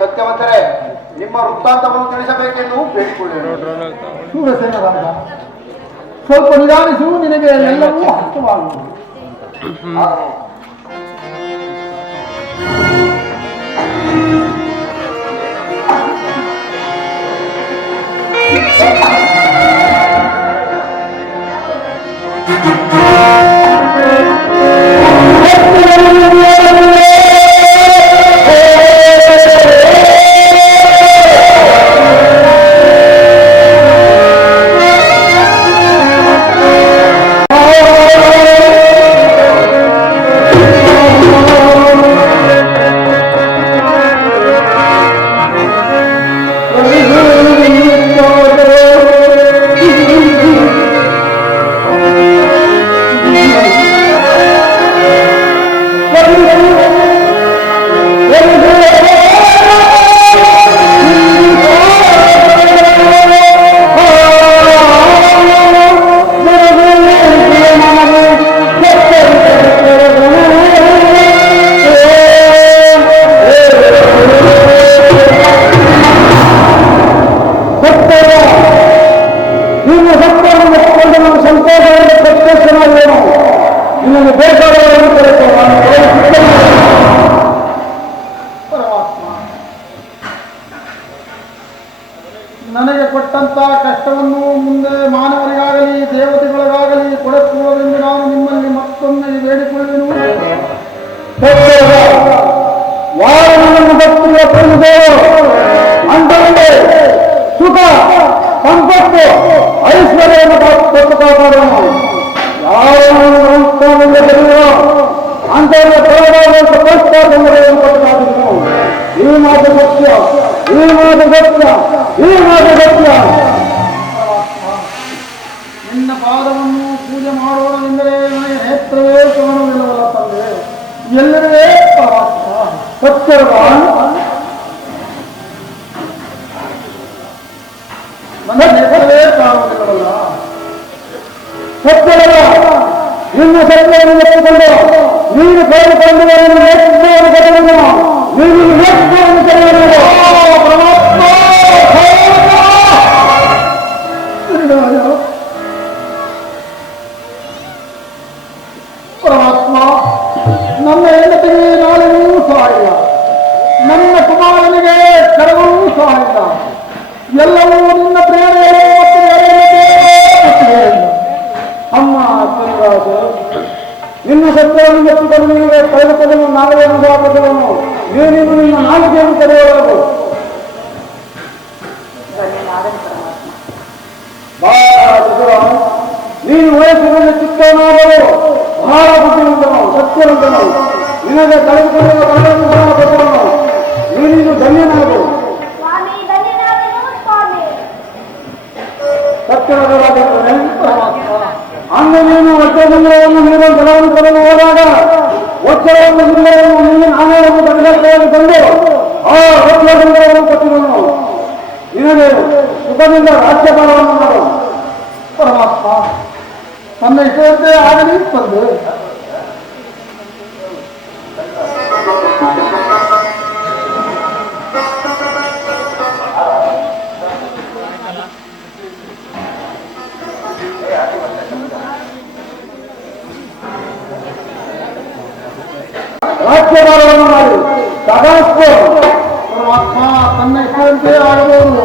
ಸತ್ಯವಂತರೇ, ನಿಮ್ಮ ವೃತ್ತಾಂತವನ್ನು ತಿಳಿಸಬೇಕೆಂದು ಬೇಡಿಕೊಳ್ಳೇನು. ಸೂರಸೇನ ರಾಜ, ಸ್ವಲ್ಪ ನಿಧಾನಿಸು, ನಿನಗೆ ಎಲ್ಲವೂ ಅರ್ಥವಾಗುವುದು. ನನಗೆ ಕೊಟ್ಟಂತ ಕಷ್ಟವನ್ನು ಮುಂದೆ ಮಾನವರಿಗಾಗಲಿ ದೇವತೆಗಳಿಗಾಗಲಿ ಕೊಡಕೂಡದೆಂದು ನಾನು ನಿಮ್ಮಲ್ಲಿ ಮತ್ತೊಮ್ಮೆ ಬೇಡಿಕೊಳ್ಳುವೆನು. ಯಾರು ನನ್ನನ್ನು ಭಕ್ತಿಯ ಪಡೆದಿದ್ದೇವೋ ಅಂತವರಿಗೆ ಸುಖ, ಸಂಪತ್ತು, ಐಶ್ವರ್ಯವನ್ನು ಕೊಟ್ಟು ಕಾಪಾಡೋಣ. ಯಾರು ನನ್ನನ್ನು ಬರೆಯುವ ಅಂತವರಿಗೆ ಪ್ರೋತ್ಸಾಹವನ್ನು ಕೊಟ್ಟು ಕಾಪಾಡೋಣ. ಈ ಮಾತು ಸತ್ಯ, ಈ ಮಾತು ಸತ್ಯ, ಈ ಮಾತು ಸತ್ಯ. ನಿನ್ನ ಪಾದವನ್ನು ಪೂಜೆ ಮಾಡೋಣವೆಂದರೆ ನನಗೆ ನೇತ್ರವೇ ಕಾಣುವುದಿಲ್ಲವಲ್ಲ ತಂದೆ. ಎಲ್ಲರಿಗೇ ಸತ್ಯವಾನ್ ನನ್ನ ನೇತ್ರವೇ ಕಾಣುವುದಿಲ್ಲವಲ್ಲ. ಸತ್ಯವಲ್ಲ, ನಿನ್ನ ಸತ್ಯವನ್ನು ಎತ್ತಿಕೊಂಡು ನೀನು ಕಳೆದುಕೊಂಡು ನೇತ್ರವನ್ನು ಕರೆಯುವುದು, ನೀನು ನೇತ್ರವನ್ನು ಕರೆಯುವುದು. ಪರಮಾತ್ಮ, ನನ್ನ ಹೆಂಡತಿಗೆ ನಾಳೆಯೂ ಸಹ ಇಲ್ಲ, ನನ್ನ ಕುಮಾರನಿಗೆ ಕರವೂ ಸಹ ಇಲ್ಲ. ಎಲ್ಲವೂ ನಿನ್ನ ಪ್ರೇರಣೆ. ಅಮ್ಮ ಸರಿರಾಜ, ನಿನ್ನ ಸತ್ಯವನ್ನು ಎತ್ತಿಕೊಂಡು ನಿಮಗೆ ಕಳೆದುಕೊಳ್ಳಲು ನಾಗವೇನು ಪದವನ್ನು ನೀನು ನಿನ್ನ ನಾಲಿಗೆಯನ್ನು ತೆರೆಯಬಹುದು. ನೀನು ವಯಸ್ಸಿನಲ್ಲಿ ಚಿಕ್ಕವನಾದರೂ ಬಹಳ ಬುದ್ಧಿವಂತನು, ಸತ್ಯವಂತನು. ನಿನಗೆ ಕಳೆದುಕೊಳ್ಳುವ ಪದವನ್ನು ನೀನು ಧನ್ಯನಾಗು. ಸ್ವಾಮಿ ಧನ್ಯನಾದನು ಸ್ವಾಮಿ. ಸತ್ಯವಾದರಾಗಿರುತ್ತದೆ. ಅಂದು ನೀನು ಒಚ್ಚದಂಗವನ್ನು ನೀರು ಜಲವನ್ನು ಕೊಡಲು ಹೋದಾಗ ಒಚ್ಚರವನ್ನು ಜಿಲ್ಲೆಯನ್ನು ನೀನು ನಾಣ್ಯವನ್ನು ತೆಗೆದುಕೊಂಡು ಆ ಒಚ್ಚದಂಗವನ್ನು ಕೊಟ್ಟಿರುವನು. ನಿನಗೆ ಸುಖದಿಂದ ರಾಜ್ಯಭಾರವನ್ನು ಮಾಡು. ಪರಮಾತ್ಮ, ನನ್ನ ಇಷ್ಟದಂತೆ ಆಗಲಿ ಬಂದು ರಾಜ್ಯಭಾರವನ್ನು ಮಾಡಿ. ಪರಮಾತ್ಮ, ತನ್ನ ಇಷ್ಟದಂತೆ ಆಗಬಹುದು.